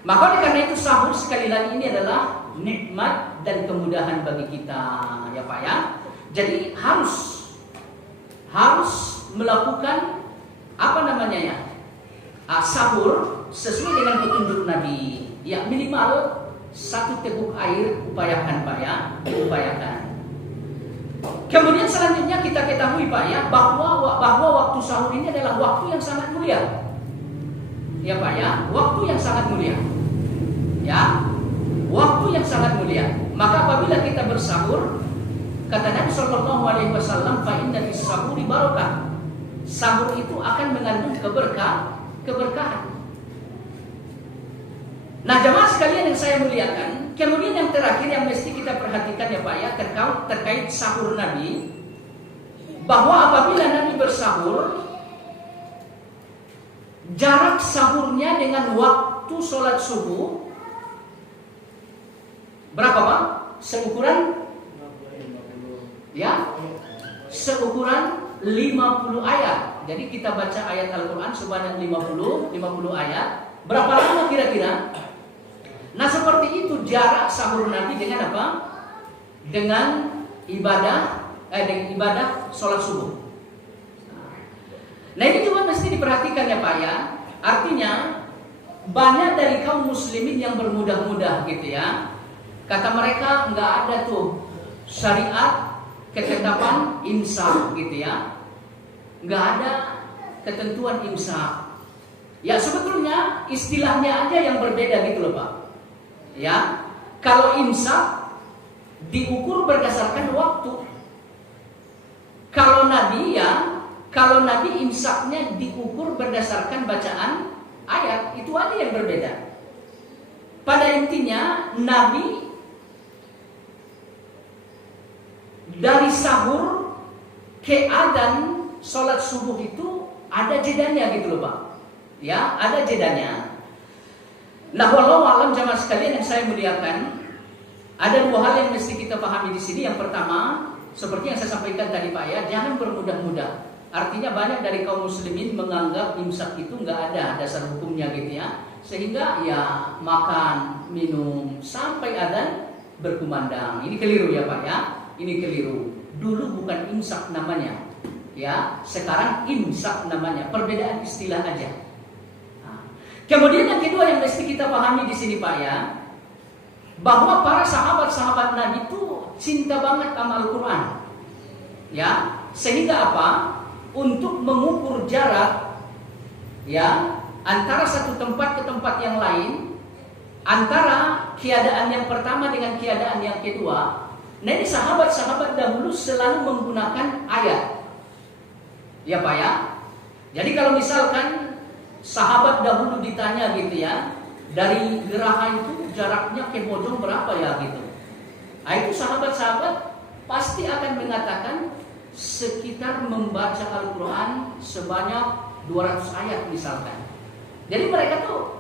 Maka oleh karena itu sahur sekali lagi ini adalah nikmat dan kemudahan bagi kita ya Pak ya. Jadi harus melakukan apa namanya ya? Sahur sesuai dengan petunjuk Nabi. Ya minimal 1 teguk air upayakan Pak ya, upayakan. Kemudian selanjutnya kita ketahui Pak ya bahwa waktu sahur ini adalah waktu yang sangat mulia. Ya Pak ya, waktu yang sangat mulia. Ya, waktu yang sangat mulia. Maka apabila kita bersahur, kata Nabi Shallallahu Alaihi Wasallam, fa inna fis sahuri barokah. Sahur itu akan mengandung keberkahan. Nah jemaah sekalian yang saya muliakan, kemudian yang terakhir yang mesti kita perhatikan ya Pak ya terkait sahur Nabi, bahwa apabila Nabi bersahur, jarak sahurnya dengan waktu sholat subuh berapa Pak? Seukuran ya, seukuran 50 ayat. Jadi kita baca ayat Al-Quran sebanyak 50 ayat. Berapa lama kira-kira? Nah seperti itu jarak sahur Nabi dengan apa? Dengan ibadah sholat subuh. Nah ini juga mesti diperhatikan ya Pak ya. Artinya banyak dari kaum muslimin yang bermudah-mudah gitu ya. Kata mereka nggak ada tuh syariat ketetapan imsak gitu ya. Nggak ada ketentuan imsak. Ya sebetulnya istilahnya aja yang berbeda gitu loh Pak. Ya, kalau imsak diukur berdasarkan waktu. Kalau Nabi imsaknya diukur berdasarkan bacaan ayat, itu aja yang berbeda. Pada intinya Nabi dari sahur ke adzan sholat subuh itu ada jedanya gitu loh Pak. Ya, ada jedanya. Nah, walau alam jamaah sekalian yang saya muliakan, Ada dua hal yang mesti kita pahami di sini. Yang pertama, seperti yang saya sampaikan tadi Pak ya, jangan bermudah-mudah. Artinya banyak dari kaum muslimin menganggap imsak itu nggak ada dasar hukumnya gitu ya, sehingga ya makan, minum sampai adzan berkumandang. Ini keliru ya Pak ya, ini keliru. Dulu bukan imsak namanya, ya sekarang imsak namanya. Perbedaan istilah aja. Nah, kemudian yang kedua yang mesti kita pahami di sini Pak ya, bahwa para sahabat-sahabat Nabi itu cinta banget sama Al-Quran, ya sehingga apa? Untuk mengukur jarak, ya antara satu tempat ke tempat yang lain, antara keadaan yang pertama dengan keadaan yang kedua. Nah ini sahabat-sahabat dahulu selalu menggunakan ayat, ya Pak ya. Jadi kalau misalkan sahabat dahulu ditanya gitu ya, dari Geraha itu jaraknya ke Bojong berapa ya gitu. Nah itu sahabat-sahabat pasti akan mengatakan sekitar membaca Al-Quran sebanyak 200 ayat misalkan. Jadi mereka tuh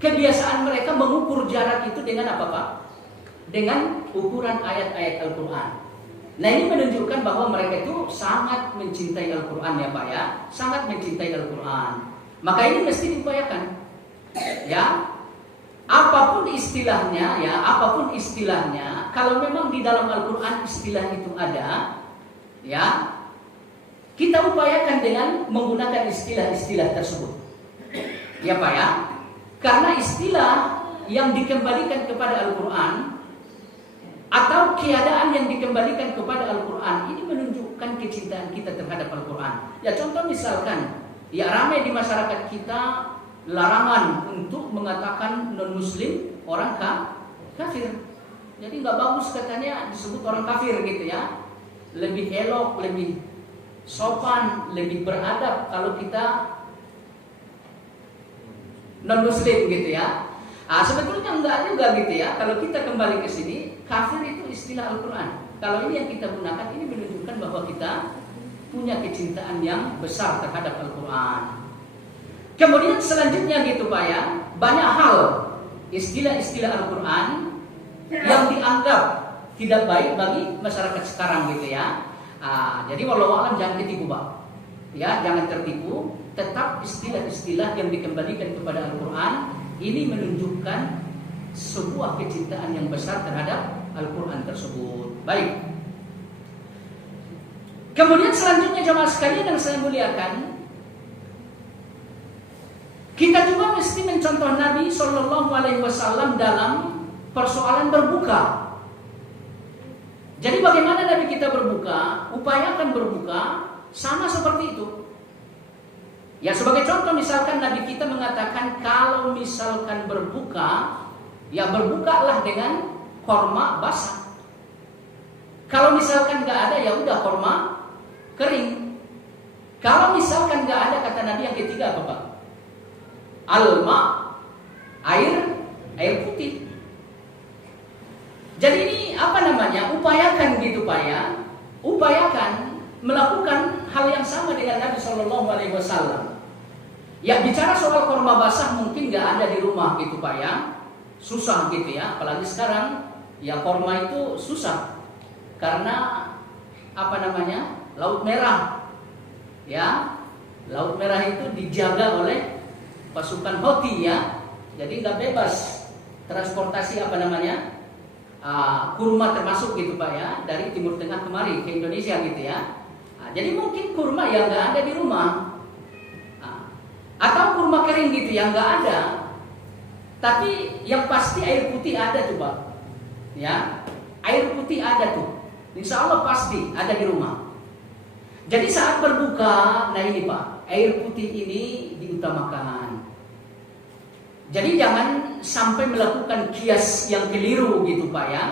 kebiasaan mereka mengukur jarak itu dengan apa Pak? Dengan ukuran ayat-ayat Al-Quran. Nah ini menunjukkan bahwa mereka itu sangat mencintai Al-Quran ya Pak ya, sangat mencintai Al-Quran. Maka ini mesti diupayakan, ya. Apapun istilahnya, ya apapun istilahnya, kalau memang di dalam Al-Quran istilah itu ada, ya kita upayakan dengan menggunakan istilah-istilah tersebut, ya Pak ya. Karena istilah yang dikembalikan kepada Al-Quran atau keadaan yang dikembalikan kepada Al-Quran ini menunjukkan kecintaan kita terhadap Al-Quran. Ya contoh misalkan, ya ramai di masyarakat kita larangan untuk mengatakan non-muslim orang kafir. Jadi nggak bagus katanya disebut orang kafir gitu ya. Lebih elok, lebih sopan, lebih beradab kalau kita non-muslim gitu ya. Sebetulnya enggak juga gitu ya. Kalau kita kembali ke sini, kafir itu istilah Al-Quran. Kalau ini yang kita gunakan, ini menunjukkan bahwa kita punya kecintaan yang besar terhadap Al-Quran. Kemudian selanjutnya gitu Pak ya, banyak hal istilah-istilah Al-Quran yang dianggap tidak baik bagi masyarakat sekarang gitu ya. Jadi wallahu a'lam jangan tertipu Pak, ya jangan tertipu. Tetap istilah-istilah yang dikembalikan kepada Al-Quran ini menunjukkan sebuah kecintaan yang besar terhadap Al-Quran tersebut. Baik. Kemudian selanjutnya jemaah sekalian yang saya muliakan, kita juga mesti mencontoh Nabi Shallallahu Alaihi Wasallam dalam persoalan berbuka. Jadi bagaimana Nabi kita berbuka? Upayakan berbuka sama seperti itu. Ya sebagai contoh misalkan Nabi kita mengatakan kalau misalkan berbuka, ya berbukalah dengan korma basah. Kalau misalkan nggak ada ya udah korma kering. Kalau misalkan nggak ada, kata Nabi yang ketiga apa Pak? Alma, air putih. Jadi ini apa namanya? Upayakan gitu Pak ya. Upayakan melakukan hal yang sama dengan Nabi Shallallahu Alaihi Wasallam. Ya bicara soal korma basah mungkin nggak ada di rumah gitu Pak ya. Susah gitu ya. Apalagi sekarang ya korma itu susah karena apa namanya? Laut Merah. Ya, Laut Merah itu dijaga oleh pasukan Houthi ya, jadi nggak bebas transportasi apa namanya kurma termasuk gitu Pak ya dari Timur Tengah kemari ke Indonesia gitu ya. Jadi mungkin kurma yang nggak ada di rumah atau kurma kering gitu yang nggak ada, tapi yang pasti air putih ada tuh Pak ya, air putih ada tuh, insya Allah pasti ada di rumah. Jadi saat berbuka, nah ini Pak, air putih ini diutamakan. Jadi jangan sampai melakukan kias yang keliru gitu Pak ya.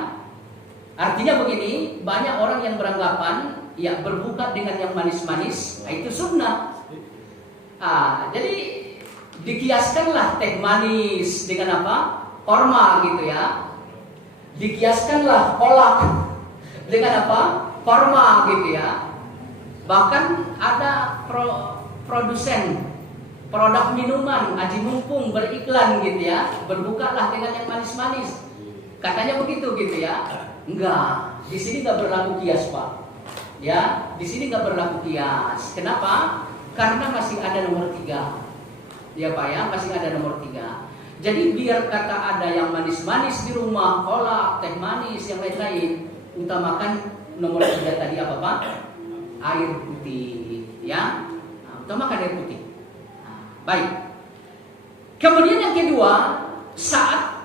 Artinya begini, banyak orang yang beranggapan ya berbuka dengan yang manis-manis, itu sunnah. Jadi dikiaskanlah teh manis dengan apa? Korma gitu ya. Dikiaskanlah kolak dengan apa? Korma gitu ya. Bahkan ada produsen produk minuman Aji Mumpung beriklan gitu ya, berbukalah dengan yang manis-manis. Katanya begitu gitu ya. Enggak, di sini nggak berlaku kias Pak. Ya, di sini nggak berlaku kias. Kenapa? Karena masih ada nomor 3. Ya Pak ya, masih ada nomor 3. Jadi biar kata ada yang manis-manis di rumah, kolak, teh manis, yang lain-lain, utamakan nomor 3 tadi apa Pak? Air putih. Ya, utamakan air putih. Baik. Kemudian yang kedua, saat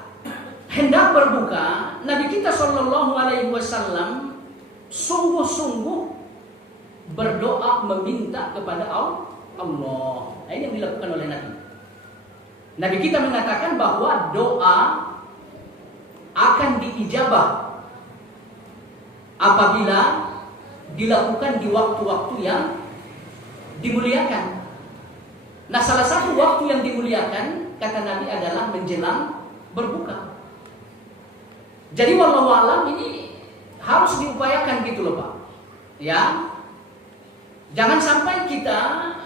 hendak berbuka, Nabi kita Shallallahu Alaihi Wasallam sungguh-sungguh berdoa meminta kepada Allah. Ini yang dilakukan oleh Nabi. Nabi kita mengatakan bahwa doa akan diijabah apabila dilakukan di waktu-waktu yang dimuliakan. Nah, salah satu waktu yang dimuliakan kata Nabi adalah menjelang berbuka. Jadi wallahu alam ini harus diupayakan gitu loh Pak. Ya. Jangan sampai kita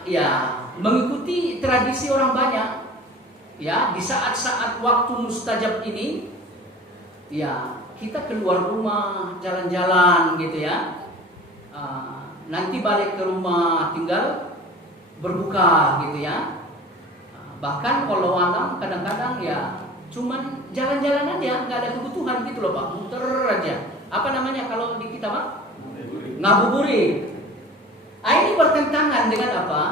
ya mengikuti tradisi orang banyak. Ya, di saat-saat waktu mustajab ini ya kita keluar rumah, jalan-jalan gitu ya. Nanti balik ke rumah tinggal berbuka gitu ya. Bahkan kalau alam kadang-kadang ya cuman jalan-jalan aja, nggak ada kebutuhan gitu loh Pak, muter aja. Apa namanya kalau di kita Pak? Ngabuburit. Ini bertentangan dengan apa?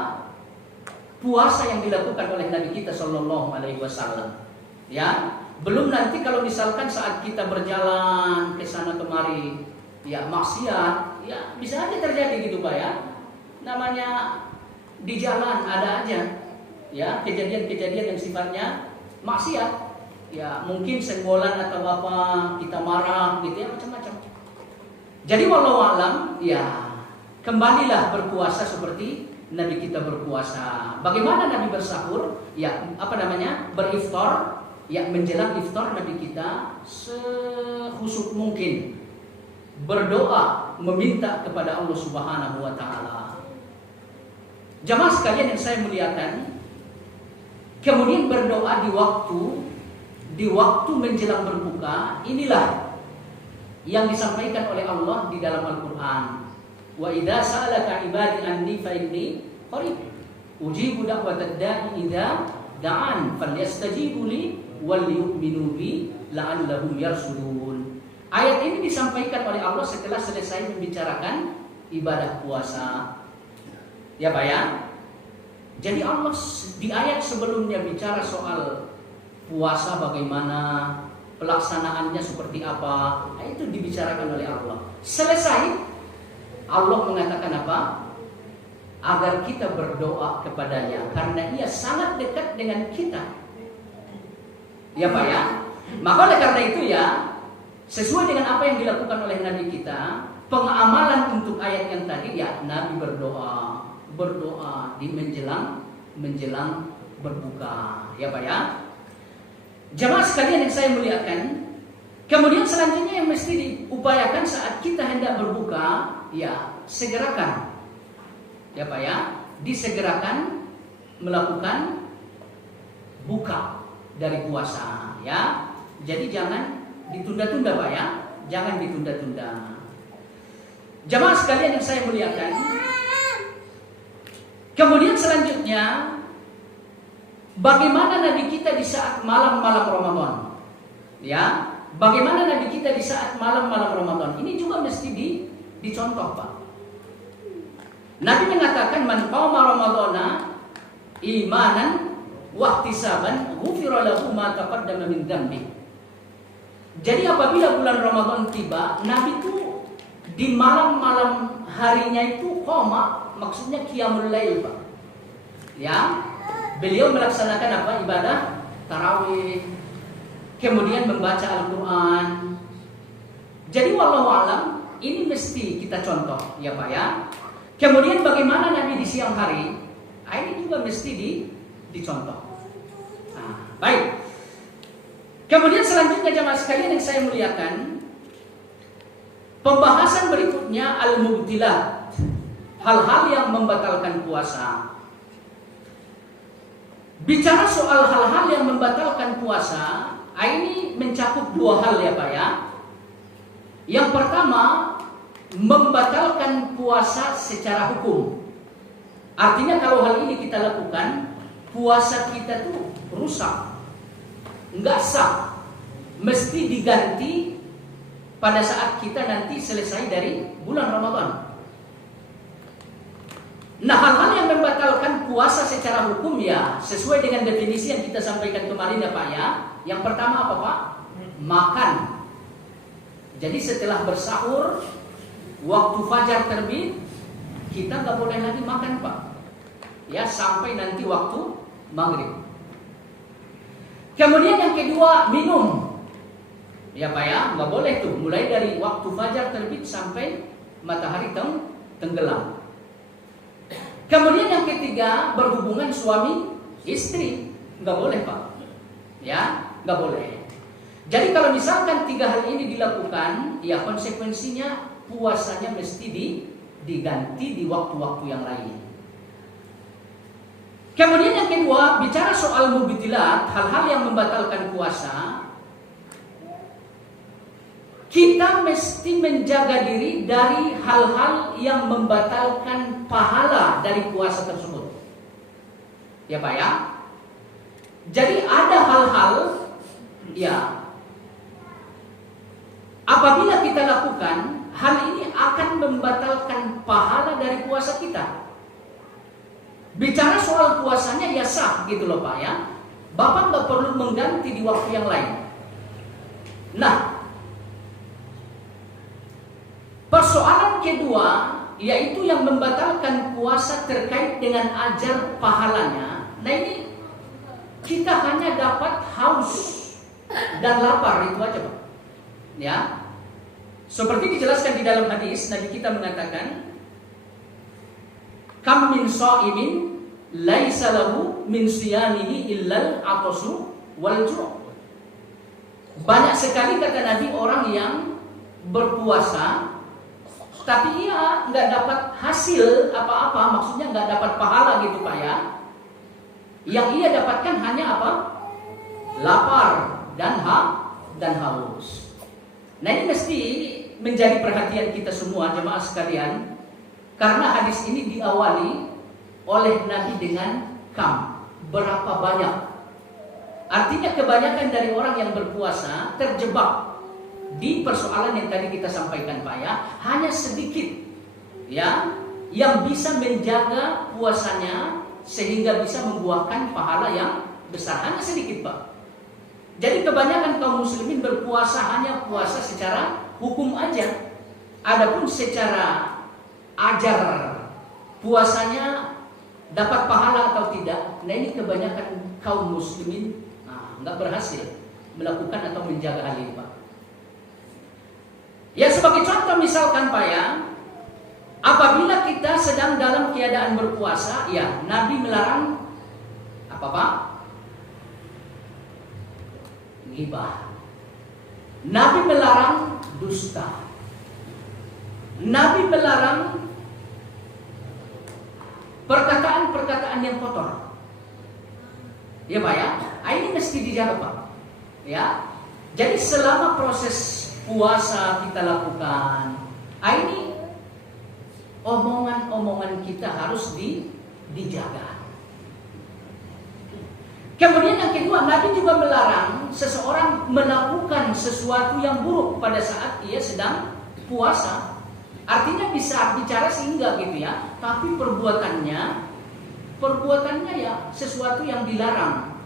Puasa yang dilakukan oleh Nabi kita Shallallahu Alaihi Wasallam. Ya, belum nanti kalau misalkan saat kita berjalan ke sana kemari, ya maksiat, ya bisa aja terjadi gitu Pak ya. Namanya di jalan ada aja, ya kejadian-kejadian yang sifatnya maksiat. Ya mungkin senggolan atau apa, kita marah gitu ya, macam-macam. Jadi walau alam, ya kembalilah berpuasa seperti Nabi kita berpuasa. Bagaimana Nabi bersahur? Ya apa namanya, beriftar. Ya menjelang iftar Nabi kita sekhusyuk mungkin berdoa meminta kepada Allah Subhanahu Wa Taala. Jamaah sekalian yang saya muliakan, kemudian berdoa di waktu menjelang berbuka, inilah yang disampaikan oleh Allah di dalam Al-Quran. Wa idza sa'alaka ibadi anni fa inni qarib ujibu da'watad da'i idza da'an falyastajibu li wal yu'minu bi la'allahum yarshudun. Ayat ini disampaikan oleh Allah setelah selesai membicarakan ibadah puasa. Ya Pak ya. Jadi Allah di ayat sebelumnya bicara soal puasa bagaimana, pelaksanaannya seperti apa. Nah, itu dibicarakan oleh Allah. Selesai Allah mengatakan apa? Agar kita berdoa kepadanya karena ia sangat dekat dengan kita. Ya Pak ya. Maka oleh karena itu ya, sesuai dengan apa yang dilakukan oleh Nabi kita, pengamalan untuk ayat yang tadi ya, Nabi berdoa di menjelang berbuka. Ya Pak ya. Jamaah sekalian yang saya muliakan, kemudian selanjutnya yang mesti diupayakan saat kita hendak berbuka, ya segerakan. Ya Pak ya, disegerakan melakukan buka dari puasa ya. Jadi jangan ditunda-tunda Pak ya, jangan ditunda-tunda. Jamaah sekalian yang saya muliakan, kemudian selanjutnya bagaimana Nabi kita di saat malam-malam Ramadan? Ya, bagaimana Nabi kita di saat malam-malam Ramadan? Ini juga mesti dicontoh Pak. Nabi mengatakan man qama ramadhana imanan wa ihtisaban ghufira lahu ma taqaddama min dzambi. Jadi apabila bulan Ramadan tiba, Nabi itu di malam-malam harinya itu qama, maksudnya qiyamul lail Pak. Ya, beliau melaksanakan apa? Ibadah tarawih, kemudian membaca Al-Quran. Jadi wallahu alam, ini mesti kita contoh ya Pak ya. Kemudian bagaimana Nabi di siang hari? Ini juga mesti dicontoh. Baik. Kemudian selanjutnya jamaah sekalian yang saya muliakan, pembahasan berikutnya al-mubtilat, hal-hal yang membatalkan puasa. Bicara soal hal-hal yang membatalkan puasa, ini mencakup dua hal ya Pak ya. Yang pertama, membatalkan puasa secara hukum. Artinya kalau hal ini kita lakukan, puasa kita tuh rusak, nggak sah, mesti diganti pada saat kita nanti selesai dari bulan Ramadan. Nah, hal-hal yang membatalkan puasa secara hukum ya sesuai dengan definisi yang kita sampaikan kemarin ya Pak ya. Yang pertama apa Pak? Makan. Jadi setelah bersahur, waktu fajar terbit, kita nggak boleh lagi makan Pak. Ya, sampai nanti waktu maghrib. Kemudian yang kedua, minum. Ya Pak ya, nggak boleh tuh. Mulai dari waktu fajar terbit sampai matahari tenggelam. Kemudian yang ketiga, berhubungan suami istri, nggak boleh Pak. Ya, nggak boleh. Jadi kalau misalkan tiga hal ini dilakukan, ya konsekuensinya puasanya mesti diganti di waktu-waktu yang lain. Kemudian yang kedua, bicara soal mubtilat, hal-hal yang membatalkan puasa, kita mesti menjaga diri dari hal-hal yang membatalkan pahala dari puasa tersebut. Ya Pak ya. Jadi ada hal-hal ya, apabila kita lakukan, hal ini akan membatalkan pahala dari puasa kita. Bicara soal puasanya ya sah gitu loh Pak ya. Bapak nggak perlu mengganti di waktu yang lain. Nah, persoalan kedua yaitu yang membatalkan puasa terkait dengan ajar pahalanya. Nah ini kita hanya dapat haus dan lapar, itu aja Pak. Ya. Seperti dijelaskan di dalam hadis, Nabi kita mengatakan, kam min sha'imin laisa lahu min siyamihi illal atasu wal ju'. Banyak sekali kata Nabi orang yang berpuasa tapi ia nggak dapat hasil apa-apa, maksudnya nggak dapat pahala gitu Pak ya. Yang ia dapatkan hanya apa? Lapar dan haus. Nah ini mesti menjadi perhatian kita semua jemaah sekalian, karena hadis ini diawali oleh Nabi dengan kam, berapa banyak. Artinya kebanyakan dari orang yang berpuasa terjebak di persoalan yang tadi kita sampaikan Pak ya, hanya sedikit ya yang bisa menjaga puasanya sehingga bisa membuahkan pahala yang besar, hanya sedikit Pak. Jadi kebanyakan kaum muslimin berpuasa hanya puasa secara hukum aja. Adapun secara ajar puasanya dapat pahala atau tidak, nah ini kebanyakan kaum muslimin nggak berhasil melakukan atau menjaga hal ini Pak. Ya sebagai contoh misalkan Pak ya, apabila kita sedang dalam keadaan berpuasa, ya Nabi melarang apa Pak? Ghibah. Nabi melarang dusta. Nabi melarang perkataan-perkataan yang kotor. Ya Pak ya, ini mesti dijaga Pak. Ya, jadi selama proses puasa kita lakukan, ini omongan-omongan kita harus dijaga. Kemudian yang kedua, Nabi juga melarang seseorang melakukan sesuatu yang buruk pada saat ia sedang puasa. Artinya bisa bicara sehingga gitu ya, tapi perbuatannya ya sesuatu yang dilarang.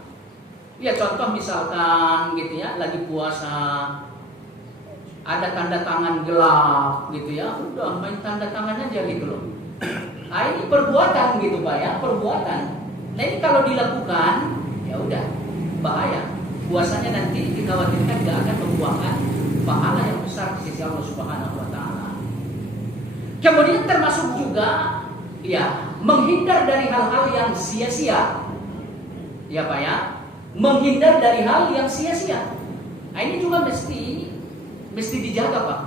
Ya contoh misalkan gitu ya, lagi puasa, ada tanda tangan gelap gitu ya, udah main tanda tangan aja gitu loh. Nah ini perbuatan gitu Pak ya, perbuatan. Nah ini kalau dilakukan, ya udah bahaya. Puasanya nanti dikhawatirkan tidak akan membuahkan pahala yang besar di sisi Allah Subhanahu wa taala. Kemudian termasuk juga ya menghindar dari hal-hal yang sia-sia. Ya Pak ya, menghindar dari hal yang sia-sia. Nah ini juga mesti dijaga Pak.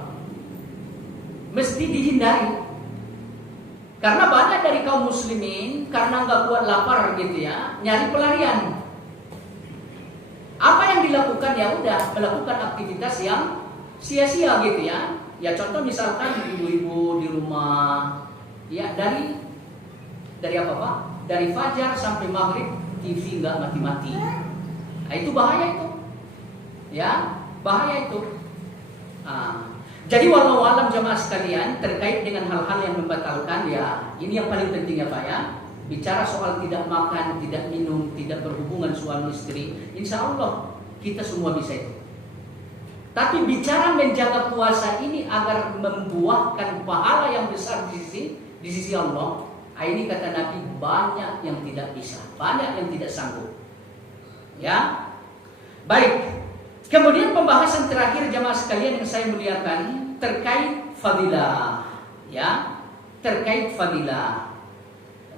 Mesti dihindari. Karena banyak dari kaum muslimin karena nggak kuat lapar gitu ya, nyari pelarian. Apa yang yang dilakukan ya udah melakukan aktivitas yang sia-sia gitu ya. Ya contoh misalkan ibu-ibu di rumah ya dari apa Pak? Dari fajar sampai maghrib TV nggak mati-mati. Nah, itu bahaya itu. Ya, bahaya itu. Jadi walau alam jamaah sekalian terkait dengan hal-hal yang membatalkan ya, ini yang paling penting ya Pak ya. Bicara soal tidak makan, tidak minum, tidak berhubungan suami istri, insya Allah kita semua bisa itu. Tapi bicara menjaga puasa ini agar membuahkan pahala yang besar di sisi Allah, ini kata Nabi banyak yang tidak bisa, banyak yang tidak sanggup. Ya, baik. Kemudian pembahasan terakhir jamaah sekalian yang saya muliakan terkait fadilah, ya, terkait fadilah.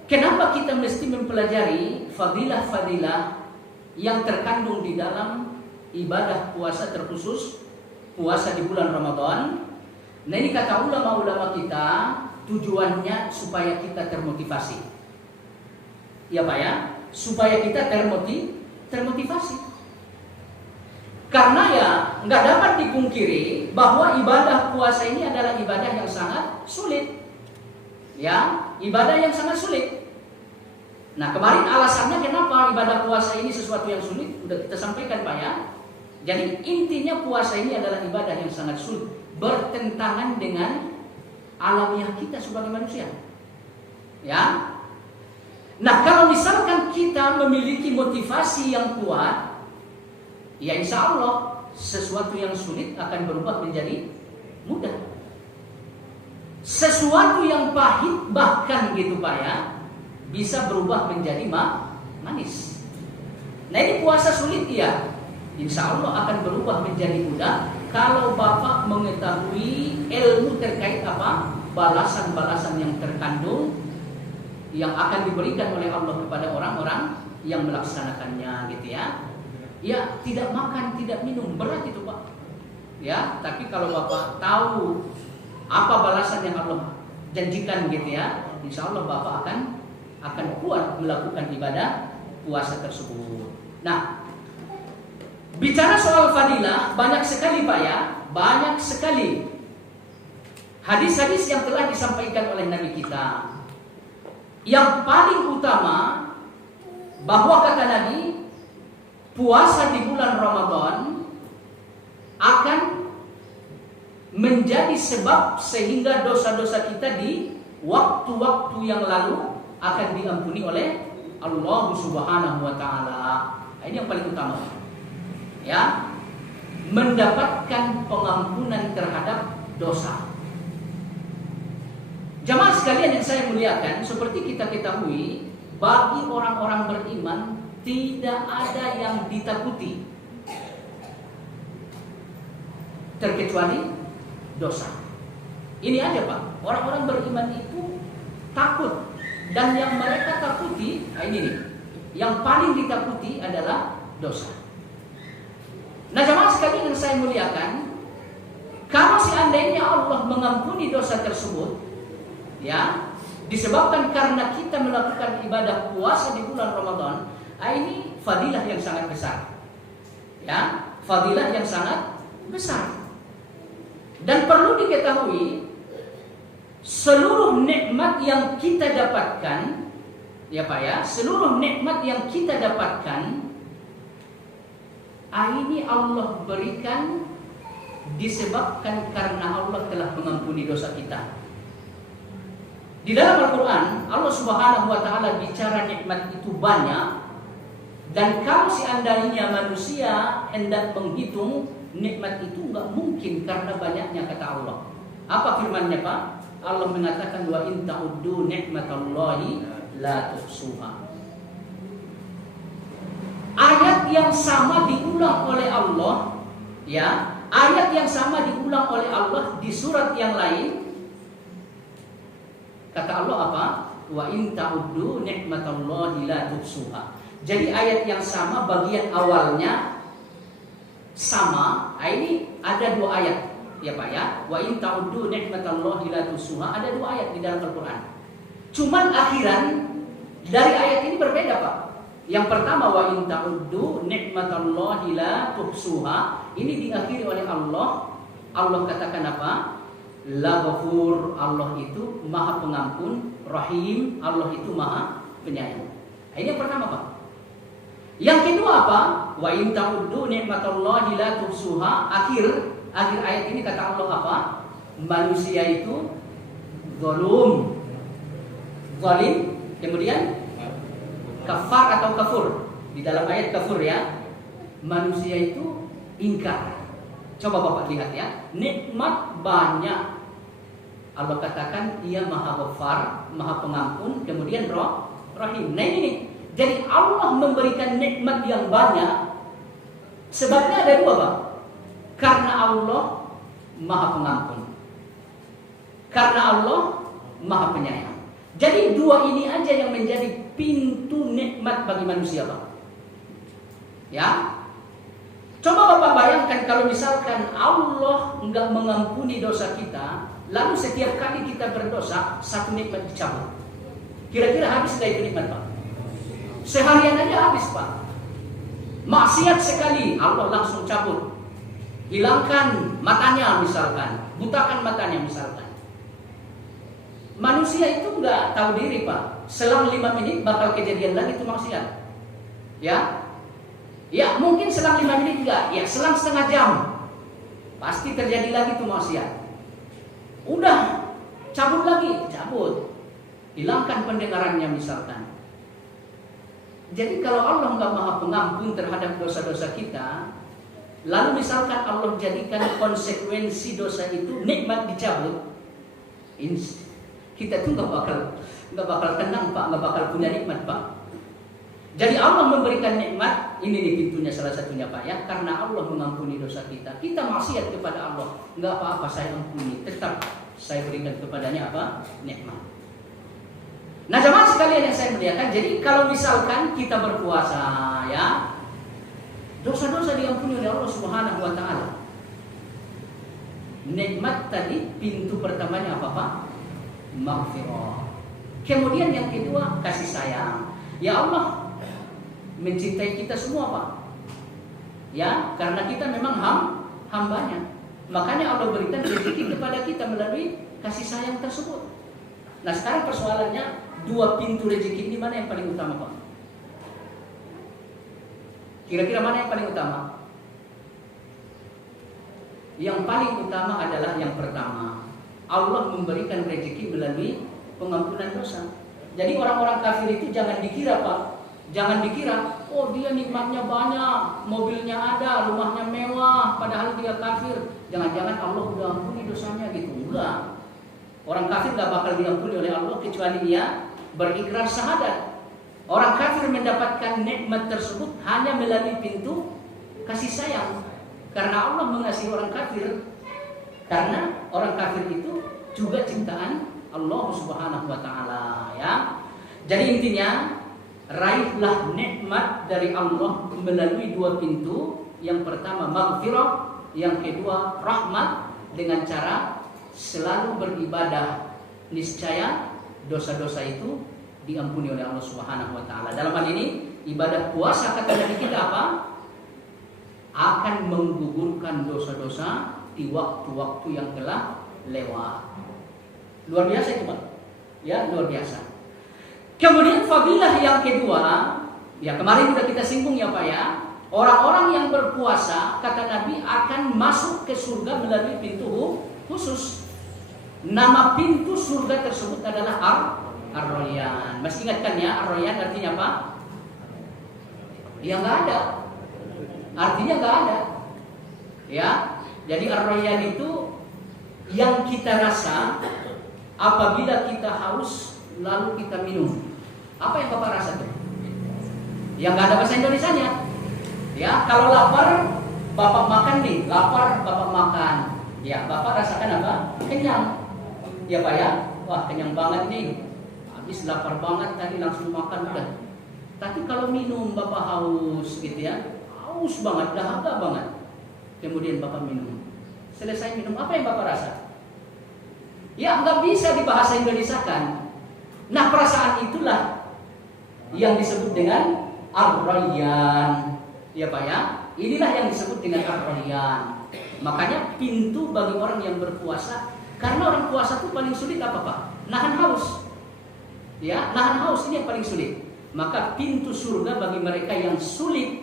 Kenapa kita mesti mempelajari fadilah-fadilah yang terkandung di dalam ibadah puasa terkhusus puasa di bulan Ramadan? Nah ini kata ulama-ulama kita tujuannya supaya kita termotivasi. Ya Pak ya, supaya kita termotivasi. Karena ya nggak dapat dipungkiri bahwa ibadah puasa ini adalah ibadah yang sangat sulit. Ya, ibadah yang sangat sulit. Nah kemarin alasannya kenapa ibadah puasa ini sesuatu yang sulit udah kita sampaikan Pak ya. Jadi intinya puasa ini adalah ibadah yang sangat sulit, bertentangan dengan alamiah kita sebagai manusia. Ya. Nah, kalau misalkan kita memiliki motivasi yang kuat, ya insya Allah sesuatu yang sulit akan berubah menjadi mudah. Sesuatu yang pahit bahkan gitu Pak ya, bisa berubah menjadi manis. Nah ini puasa sulit ya, insya Allah akan berubah menjadi mudah kalau Bapak mengetahui ilmu terkait apa? Balasan-balasan yang terkandung yang akan diberikan oleh Allah kepada orang-orang yang melaksanakannya gitu ya. Ya, tidak makan, tidak minum, berat itu Pak. Ya, tapi kalau Bapak tahu apa balasan yang Allah janjikan gitu ya, insya Allah Bapak akan kuat melakukan ibadah puasa tersebut. Nah, bicara soal fadilah banyak sekali Pak ya, banyak sekali hadis-hadis yang telah disampaikan oleh Nabi kita. Yang paling utama bahwa kata Nabi, puasa di bulan Ramadan akan menjadi sebab sehingga dosa-dosa kita di waktu-waktu yang lalu akan diampuni oleh Allah Subhanahu wa taala. Ini yang paling utama. Ya, mendapatkan pengampunan terhadap dosa. Jamaah sekalian yang saya muliakan, seperti kita ketahui, bagi orang-orang beriman tidak ada yang ditakuti terkecuali dosa. Ini aja Pak, orang-orang beriman itu takut, dan yang mereka takuti, ini nih, yang paling ditakuti adalah dosa. Nah jamaah sekalian yang saya muliakan, kalau seandainya Allah mengampuni dosa tersebut, ya, disebabkan karena kita melakukan ibadah puasa di bulan Ramadan, ini fadilah yang sangat besar. Ya, fadilah yang sangat besar. Dan perlu diketahui, seluruh nikmat yang kita dapatkan, ya Pak ya, seluruh nikmat yang kita dapatkan, ini Allah berikan disebabkan karena Allah telah mengampuni dosa kita. Di dalam Al-Quran, Allah Subhanahu wa taala bicara nikmat itu banyak, dan kalau seandainya manusia hendak menghitung nikmat itu nggak mungkin karena banyaknya kata Allah. Apa firman-Nya Pak? Allah mengatakan wa in ta'uddu ni'matallahi la tuhsuha. Ayat yang sama diulang oleh Allah, ya, ayat yang sama diulang oleh Allah di surat yang lain. Kata Allah apa? Wa in ta'uddu ni'matallahi la tuhsuha. Jadi ayat yang sama bagian awalnya sama. Ini ada dua ayat, ya Pak ya. Wa in ta'uddu ni'matallahi la tuhsuha, ada dua ayat di dalam Al-Qur'an. Cuman akhiran dari ayat ini berbeda Pak. Yang pertama, wa in ta'uddu nikmatallahi la tuhsuha. Ini diakhiri oleh Allah. Allah katakan apa? La Ghafur, Allah itu Maha Pengampun, Rahim, Allah itu Maha Penyayang. Ini yang pertama, Pak. Yang kedua apa? Wa in ta'uddu nikmatallahi la tuhsuha. Akhir ayat ini kata Allah apa? Manusia itu zalim, kemudian kafar atau kafur. Di dalam ayat kafur ya, manusia itu ingkar. Coba Bapak lihat ya, nikmat banyak. Allah katakan ia Maha Ghafar, Maha Pengampun, kemudian Rahim. Nah ini, jadi Allah memberikan nikmat yang banyak. Sebabnya ada dua, Pak. Karena Allah Maha Pengampun, karena Allah Maha Penyayang. Jadi dua ini aja yang menjadi pintu nikmat bagi manusia, Pak. Ya, coba Bapak bayangkan kalau misalkan Allah enggak mengampuni dosa kita, lalu setiap kali kita berdosa satu nikmat dicabut. Kira-kira habis nggak itu nikmat, Pak? Seharian aja habis, Pak. Maksiat sekali, Allah langsung cabut. Hilangkan matanya misalkan, butakan matanya misalkan. Manusia itu nggak tahu diri, Pak. Selang 5 menit bakal kejadian lagi itu maksiat. Ya, mungkin selang 5 menit enggak, ya selang setengah jam pasti terjadi lagi itu maksiat. Udah, cabut lagi, cabut. Hilangkan pendengarannya misalkan. Jadi kalau Allah nggak Maha Pengampun terhadap dosa-dosa kita, lalu misalkan Allah jadikan konsekuensi dosa itu nikmat dicabut, kita tuh nggak bakal tenang, Pak, nggak bakal punya nikmat, Pak. Jadi Allah memberikan nikmat, ini nih pintunya salah satunya, Pak ya, karena Allah mengampuni dosa kita. Kita maksiat kepada Allah, nggak apa-apa saya ampuni, tetap saya berikan kepadanya apa? Nikmat. Nah jemaah sekalian yang saya muliakan, jadi kalau misalkan kita berpuasa ya, dosa-dosa diampuni oleh Allah Subhanahu wa taala. Nikmat tadi pintu pertamanya apa, Pak? Maghfirah. Kemudian yang kedua kasih sayang. Ya Allah mencintai kita semua, Pak. Ya, karena kita memang hambanya. Makanya Allah berikan rezeki kepada kita melalui kasih sayang tersebut. Nah sekarang persoalannya, dua pintu rezeki ini mana yang paling utama, Pak? Kira-kira mana yang paling utama? Yang paling utama adalah yang pertama, Allah memberikan rezeki melalui pengampunan dosa. Jadi orang-orang kafir itu jangan dikira, Pak. Jangan dikira, oh dia nikmatnya banyak, mobilnya ada, rumahnya mewah, padahal dia kafir. Jangan-jangan Allah udah ampuni dosanya gitu. Enggak. Orang kafir gak bakal diampuni oleh Allah kecuali dia berikrar syahadat. Orang kafir mendapatkan nikmat tersebut hanya melalui pintu kasih sayang. Karena Allah mengasihi orang kafir. Karena orang kafir itu juga ciptaan Allah Subhanahu wa taala ya. Jadi intinya raihlah nikmat dari Allah melalui dua pintu. Yang pertama maghfirah, yang kedua rahmat, dengan cara selalu beribadah. Niscaya dosa-dosa itu diampuni oleh Allah Subhanahu wa taala. Dalam hal ini ibadah puasa kata Nabi kita apa? Akan menggugurkan dosa-dosa di waktu-waktu yang telah lewat. Luar biasa itu, Pak. Ya, luar biasa. Kemudian fadilah yang kedua, ya kemarin sudah kita singgung ya, Pak ya. Orang-orang yang berpuasa kata Nabi akan masuk ke surga melalui pintu khusus. Nama pintu surga tersebut adalah Ar-Rayyan. Masih ingatkan ya, Ar-Rayyan artinya apa? Ya nggak ada. Artinya nggak ada. Ya, jadi Ar-Rayyan itu yang kita rasa apabila kita haus lalu kita minum. Apa yang Bapak rasa tuh? Yang nggak ada bahasa Indonesianya. Ya, kalau lapar Bapak makan nih, lapar Bapak makan. Ya, Bapak rasakan apa? Kenyang. Ya Pak ya, wah kenyang banget nih. Habis lapar banget tadi langsung makan udah. Tapi kalau minum Bapak haus gitu ya, haus banget, dahaga banget. Kemudian Bapak minum. Selesai minum, apa yang Bapak rasa? Ya nggak bisa dibahasa Indonesiakan. Nah perasaan itulah yang disebut dengan Ar-Rayyan. Ya Pak ya, inilah yang disebut dengan Ar-Rayyan. Makanya pintu bagi orang yang berpuasa, karena orang puasa itu paling sulit apa Pak? Nahan haus. Ya, nahan haus ini yang paling sulit. Maka pintu surga bagi mereka yang sulit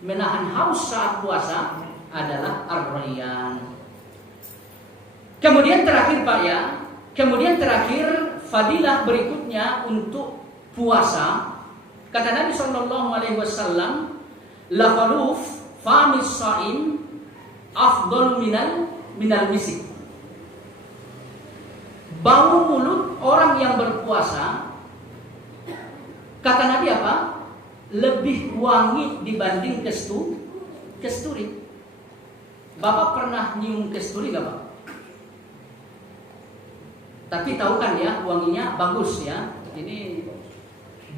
menahan haus saat puasa adalah Ar-Rayyan. Kemudian terakhir Pak ya, kemudian terakhir fadilah berikutnya untuk puasa. Kata Nabi SAW, la khaluf famis shaim afdal minal misik. Bau mulut orang yang berpuasa, kata Nabi apa? Lebih wangi dibanding kesturi. Bapak pernah nyium kesturi gak Pak? Tapi tahu kan ya, wanginya bagus ya. Ini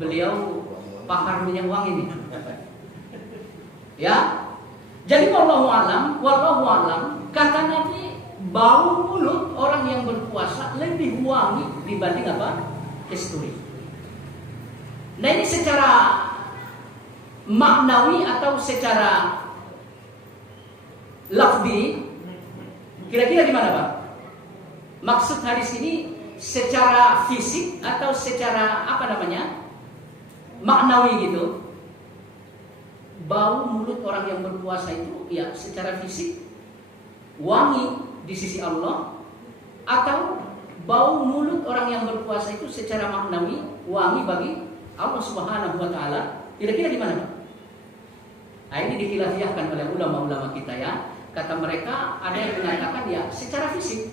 beliau pakar minyak wangi nih. Ya. Jadi wallahu alam, kata Nabi, bau mulut orang yang berpuasa lebih wangi dibanding apa? Kesturi. Nah ini secara maknawi atau secara lafzi, kira-kira gimana Pak? Maksud hadis ini secara fisik atau secara apa namanya? Maknawi gitu. Bau mulut orang yang berpuasa itu ya secara fisik wangi di sisi Allah, atau bau mulut orang yang berpuasa itu secara maknawi wangi bagi Allah Subhanahu wa taala. Kira-kira di mana Pak? Nah, ini dikhilafiyahkan oleh ulama-ulama kita ya. Kata mereka ada yang mengatakan ya secara fisik.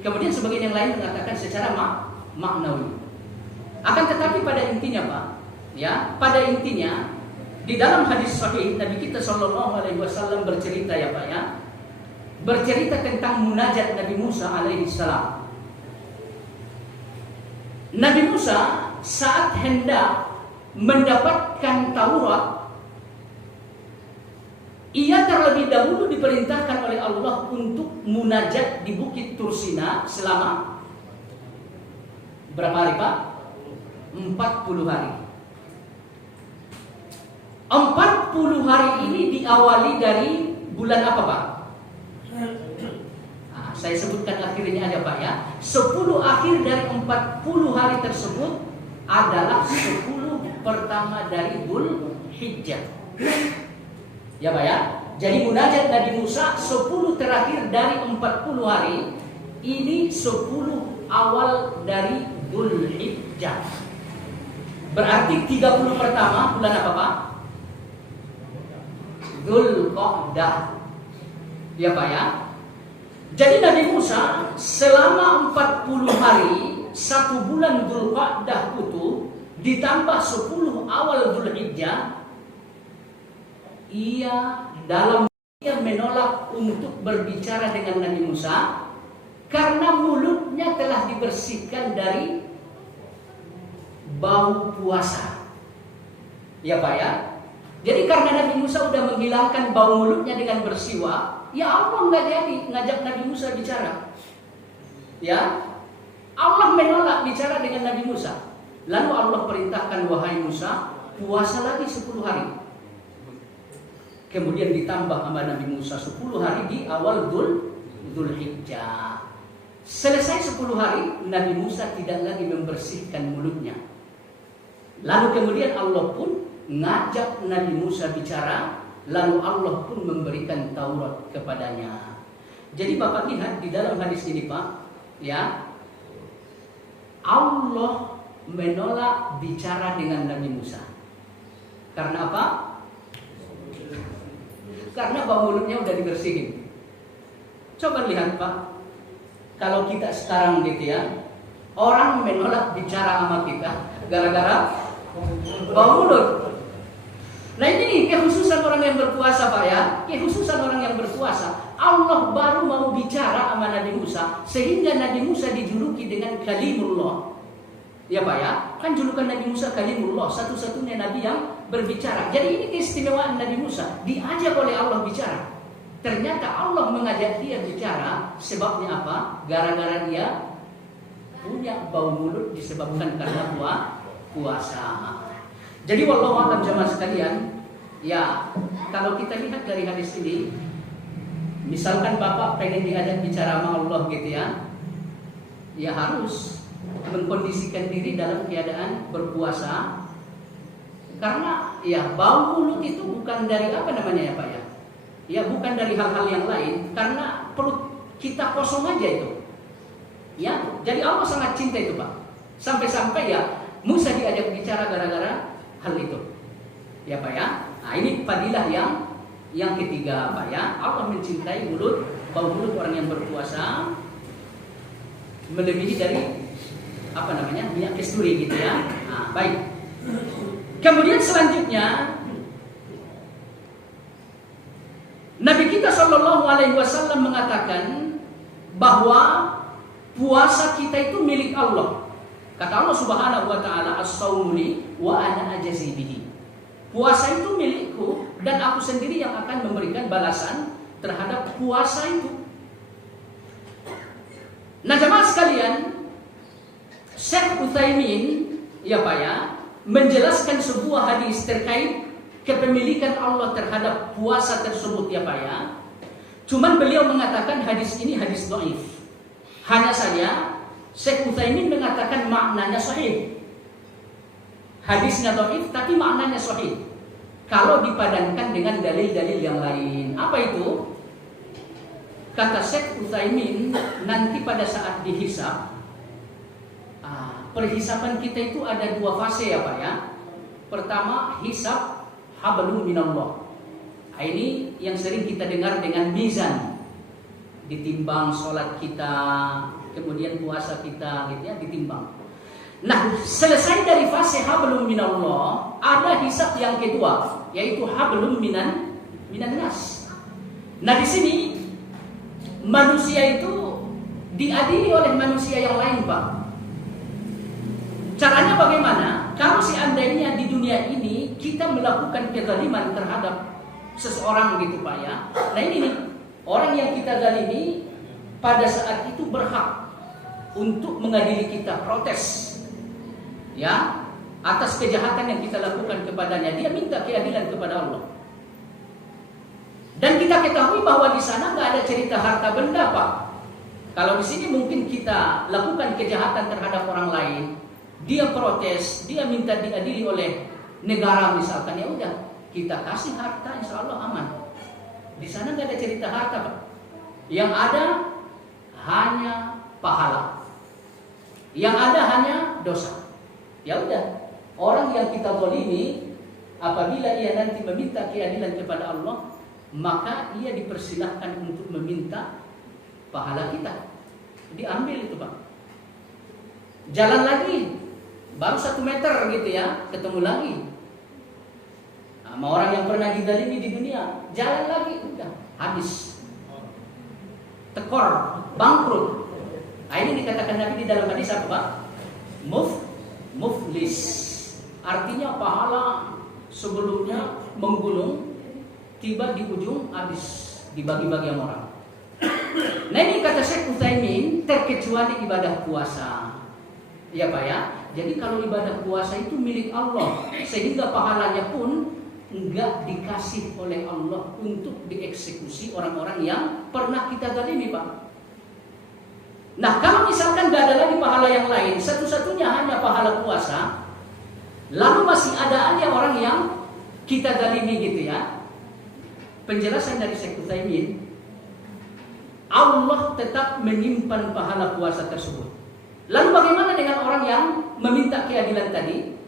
Kemudian sebagian yang lain mengatakan secara maknawi. Akan tetapi pada intinya Pak, ya, pada intinya di dalam hadis sahih Nabi kita SAW bercerita ya Pak ya, bercerita tentang munajat Nabi Musa alaihissalam. Nabi Musa saat hendak mendapatkan Taurat, ia terlebih dahulu diperintahkan oleh Allah untuk munajat di Bukit Tursina selama berapa hari Pak? 40 hari. 40 hari ini diawali dari bulan apa Pak? Nah, saya sebutkan akhirnya aja Pak ya. 10 akhir dari 40 hari tersebut adalah 10 pertama dari Dzulhijjah. Ya Pak ya. Jadi munajat Nabi Musa 10 terakhir dari 40 hari, ini 10 awal dari Dzulhijjah. Berarti 30 pertama bulan apa Pak? Dzulqa'dah. Ya Pak ya. Jadi Nabi Musa selama 40 hari, 1 bulan Dzulqa'dah itu ditambah 10 awal Dzulhijjah, ia menolak untuk berbicara dengan Nabi Musa karena mulutnya telah dibersihkan dari bau puasa. Ya Pak ya. Jadi karena Nabi Musa sudah menghilangkan bau mulutnya dengan bersiwak, ya Allah nggak jadi ngajak Nabi Musa bicara. Ya, Allah menolak bicara dengan Nabi Musa. Lalu Allah perintahkan, wahai Musa, puasa lagi 10 hari. Kemudian ditambah sama Nabi Musa 10 hari di awal Dzulhijjah. Selesai 10 hari, Nabi Musa tidak lagi membersihkan mulutnya. Lalu kemudian Allah pun ngajak Nabi Musa bicara, lalu Allah pun memberikan Taurat kepadanya. Jadi Bapak lihat di dalam hadis ini Pak, ya, Allah menolak bicara dengan Nabi Musa. Karena apa? Karena bau mulutnya udah dibersihin. Coba lihat Pak, kalau kita sekarang gitu ya, orang menolak bicara sama kita gara-gara bau mulut. Nah ini nih kekhususan orang yang berpuasa Pak ya, kekhususan orang yang berpuasa. Allah baru mau bicara sama Nabi Musa, sehingga Nabi Musa dijuluki dengan Kalimullah. Ya Pak ya, kan julukan Nabi Musa Kalimullah, satu-satunya Nabi yang berbicara. Jadi ini keistimewaan Nabi Musa, diajak oleh Allah bicara. Ternyata Allah mengajak dia bicara, sebabnya apa? Gara-gara dia punya bau mulut disebabkan karena puasa. Jadi wallahu a'lam jamaah sekalian, ya kalau kita lihat dari hadis ini, misalkan Bapak pengen diajak bicara sama Allah gitu ya harus mengkondisikan diri dalam keadaan berpuasa. Karena ya bau mulut itu bukan dari apa namanya ya Pak ya? Ya bukan dari hal-hal yang lain, karena perut kita kosong aja itu. Ya, jadi Allah sangat cinta itu Pak. Sampai-sampai ya Musa diajak bicara gara-gara hal itu. Ya Pak ya. Nah, ini fadilah yang ketiga Pak ya. Allah mencintai bau mulut orang yang berpuasa melebihi dari apa namanya? Minyak kasturi gitu ya. Nah, baik. Kemudian selanjutnya Nabi kita Shallallahu Alaihi Wasallam mengatakan bahwa puasa kita itu milik Allah. Kata Allah Subhanahu Wa Taala, as-saumu li wa ana ajzi bihi. Puasa itu milikku dan aku sendiri yang akan memberikan balasan terhadap puasa itu. Nah jemaah sekalian, Syekh Utsaimin ya Pak ya menjelaskan sebuah hadis terkait kepemilikan Allah terhadap puasa tersebut ya Pak ya. Cuman beliau mengatakan hadis ini hadis dhaif. Hanya saja Syekh Utsaimin mengatakan maknanya sahih. Hadisnya dhaif tapi maknanya sahih. Kalau dipadankan dengan dalil-dalil yang lain. Apa itu? Kata Syekh Utsaimin, nanti pada saat dihisab, perhisaban kita itu ada dua fase ya Pak ya. Pertama hisab hablum minallah. Ini yang sering kita dengar dengan mizan. Ditimbang sholat kita, kemudian puasa kita gitu ya, ditimbang. Nah, selesai dari fase hablum minallah, ada hisab yang kedua, yaitu hablum minan nas. Nah, di sini manusia itu diadili oleh manusia yang lain, Pak. Caranya bagaimana? Kalau seandainya di dunia ini kita melakukan kezaliman terhadap seseorang gitu Pak ya. Nah ini nih, orang yang kita zalimi pada saat itu berhak untuk mengadili kita, protes ya atas kejahatan yang kita lakukan kepadanya. Dia minta keadilan kepada Allah. Dan kita ketahui bahwa di sana nggak ada cerita harta benda Pak. Kalau di sini mungkin kita lakukan kejahatan terhadap orang lain, dia protes, dia minta diadili oleh negara misalkan, ya udah kita kasih harta, insya Allah aman. Di sana nggak ada cerita harta Pak. Yang ada hanya pahala. Yang ada hanya dosa. Ya udah, orang yang kita zalimi apabila ia nanti meminta keadilan kepada Allah, maka ia dipersilahkan untuk meminta pahala kita. Diambil itu Pak. Jalan lagi, baru 1 meter gitu ya, ketemu lagi sama orang yang pernah dizalimi di dunia. Jalan lagi, udah habis, tekor, bangkrut. Nah, ini dikatakan Nabi di dalam hadis apa Pak? Muflis. Artinya pahala sebelumnya menggunung, tiba di ujung habis, dibagi-bagi sama orang. Nah ini kata Syekh Utsaimin, terkecuali ibadah puasa. Ya Pak ya. Jadi kalau ibadah puasa itu milik Allah, sehingga pahalanya pun enggak dikasih oleh Allah untuk dieksekusi orang-orang yang pernah kita zalimi Pak. Nah kalau misalkan enggak ada lagi pahala yang lain, satu-satunya hanya pahala puasa, lalu masih ada aja orang yang kita zalimi gitu ya. Penjelasan dari Syekh Utsaimin, Allah tetap menyimpan pahala puasa tersebut. Lalu bagaimana dengan orang yang meminta keadilan tadi?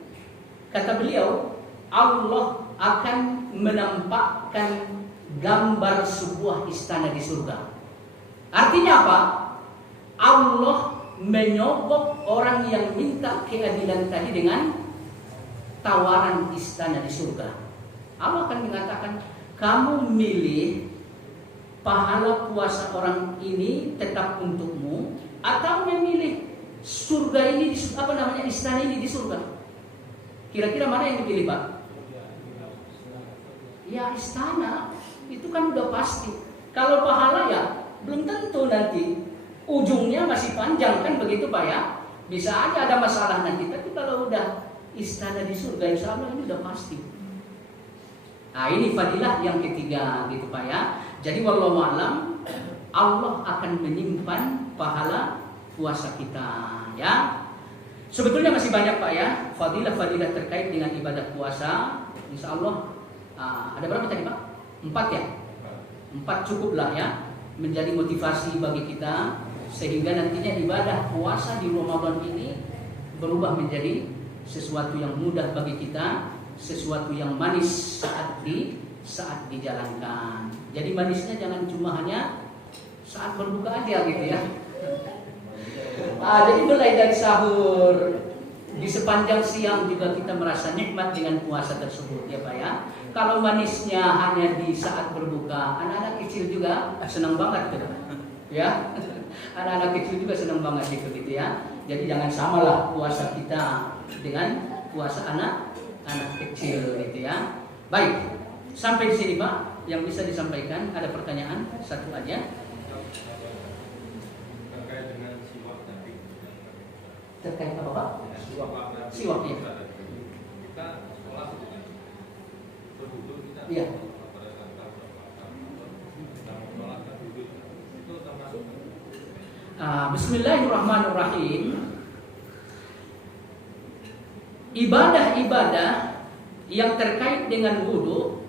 Kata beliau, Allah akan menampakkan gambar sebuah istana di surga. Artinya apa? Allah menyogok orang yang minta keadilan tadi dengan tawaran istana di surga. Allah akan mengatakan, kamu milih pahala puasa orang ini tetap untukmu, atau memilih surga ini, istana ini di surga. Kira-kira mana yang dipilih Pak? Ya istana, itu kan udah pasti. Kalau pahala ya belum tentu nanti. Ujungnya masih panjang kan begitu Pak ya. Bisa aja ada masalah nanti. Tapi kalau udah istana di surga, insya Allah ini udah pasti. Nah ini fadilah yang ketiga gitu Pak ya. Jadi wallahu alam, Allah akan menyimpan pahala puasa kita ya. Sebetulnya masih banyak Pak ya fadilah-fadilah terkait dengan ibadah puasa. Insya Allah ada berapa tadi Pak? 4 ya? 4 cukup lah ya, menjadi motivasi bagi kita sehingga nantinya ibadah puasa di Ramadan ini berubah menjadi sesuatu yang mudah bagi kita, sesuatu yang manis saat dijalankan. Jadi manisnya jangan cuma hanya saat berbuka aja gitu ya. Jadi mulai dari sahur, di sepanjang siang juga kita merasa nikmat dengan puasa tersebut ya Pak ya. Kalau manisnya hanya di saat berbuka, anak-anak kecil juga senang banget gitu. Ya. Anak-anak kecil juga senang banget gitu ya. Jadi jangan samalah puasa kita dengan puasa anak kecil gitu ya. Baik, sampai di sini Pak yang bisa disampaikan. Ada pertanyaan satu aja. Terkait dengan siwak tadi. Terkait apa Pak? Siwak ya. Kita sekolah itu kan berwudu kita. Iya. Pada saat kita mau sholat kita duduk itu termasuk. Bismillahirrahmanirrahim. Ibadah-ibadah yang terkait dengan wudu,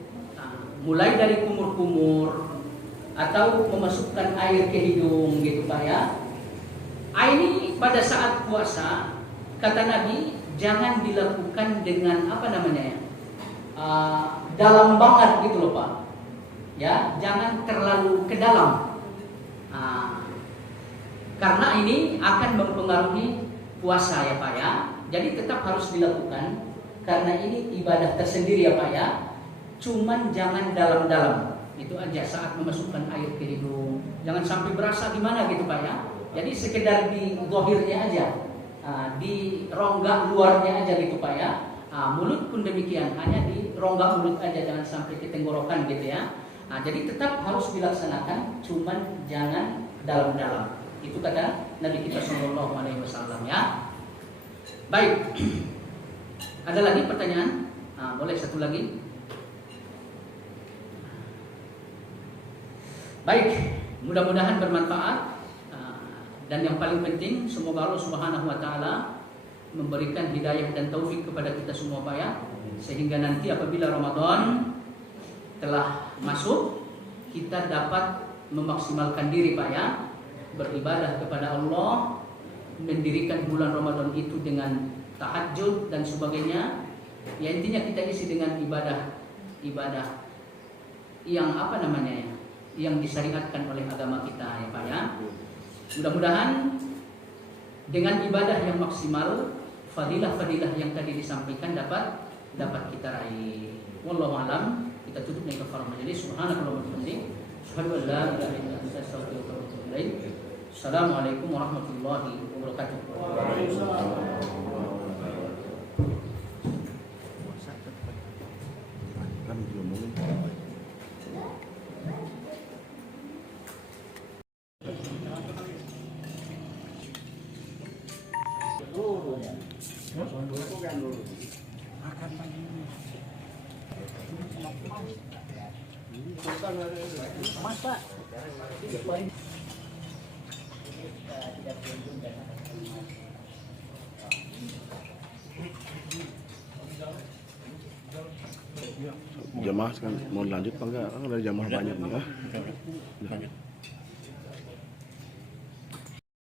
mulai dari kumur-kumur atau memasukkan air ke hidung gitu Pak ya. Ini pada saat puasa kata Nabi jangan dilakukan dengan apa namanya ya, dalam banget gitu loh Pak. Ya, jangan terlalu ke dalam. Karena ini akan mempengaruhi puasa ya Pak ya. Jadi tetap harus dilakukan karena ini ibadah tersendiri ya Pak ya. Cuman jangan dalam-dalam. Itu aja saat memasukkan air ke hidung. Jangan sampai berasa gimana gitu Pak ya. Jadi sekedar di zahirnya aja. Di rongga luarnya aja gitu Pak ya. Mulut pun demikian, hanya di rongga mulut aja, jangan sampai ke tenggorokan gitu ya. Jadi tetap harus dilaksanakan, cuman jangan dalam-dalam. Itu kata Nabi kita Shallallahu Alaihi Wasallam ya. Baik, ada lagi pertanyaan? Boleh satu lagi? Baik, mudah-mudahan bermanfaat. Dan yang paling penting, semoga Allah Subhanahu Wa Taala memberikan hidayah dan taufik kepada kita semua Pak ya, sehingga nanti apabila Ramadan telah masuk, kita dapat memaksimalkan diri Pak ya, beribadah kepada Allah, mendirikan bulan Ramadan itu dengan tahajud dan sebagainya. Ya intinya kita isi dengan ibadah yang apa namanya ya, yang disyariatkan oleh agama kita ya Pak ya. Mudah-mudahan dengan ibadah yang maksimal, fadilah-fadilah yang tadi disampaikan dapat kita raih. Wallahu a'lam. Kita tutup dengan kafarah majelis. Subhanakallahumma wa bihamdika, asyhadu an la ilaha illa anta, astaghfiruka wa atubu ilaik. Assalamualaikum warahmatullahi wabarakatuh. Jamaah kan mau lanjut apa enggak? Kan ada jamaah banyak nih.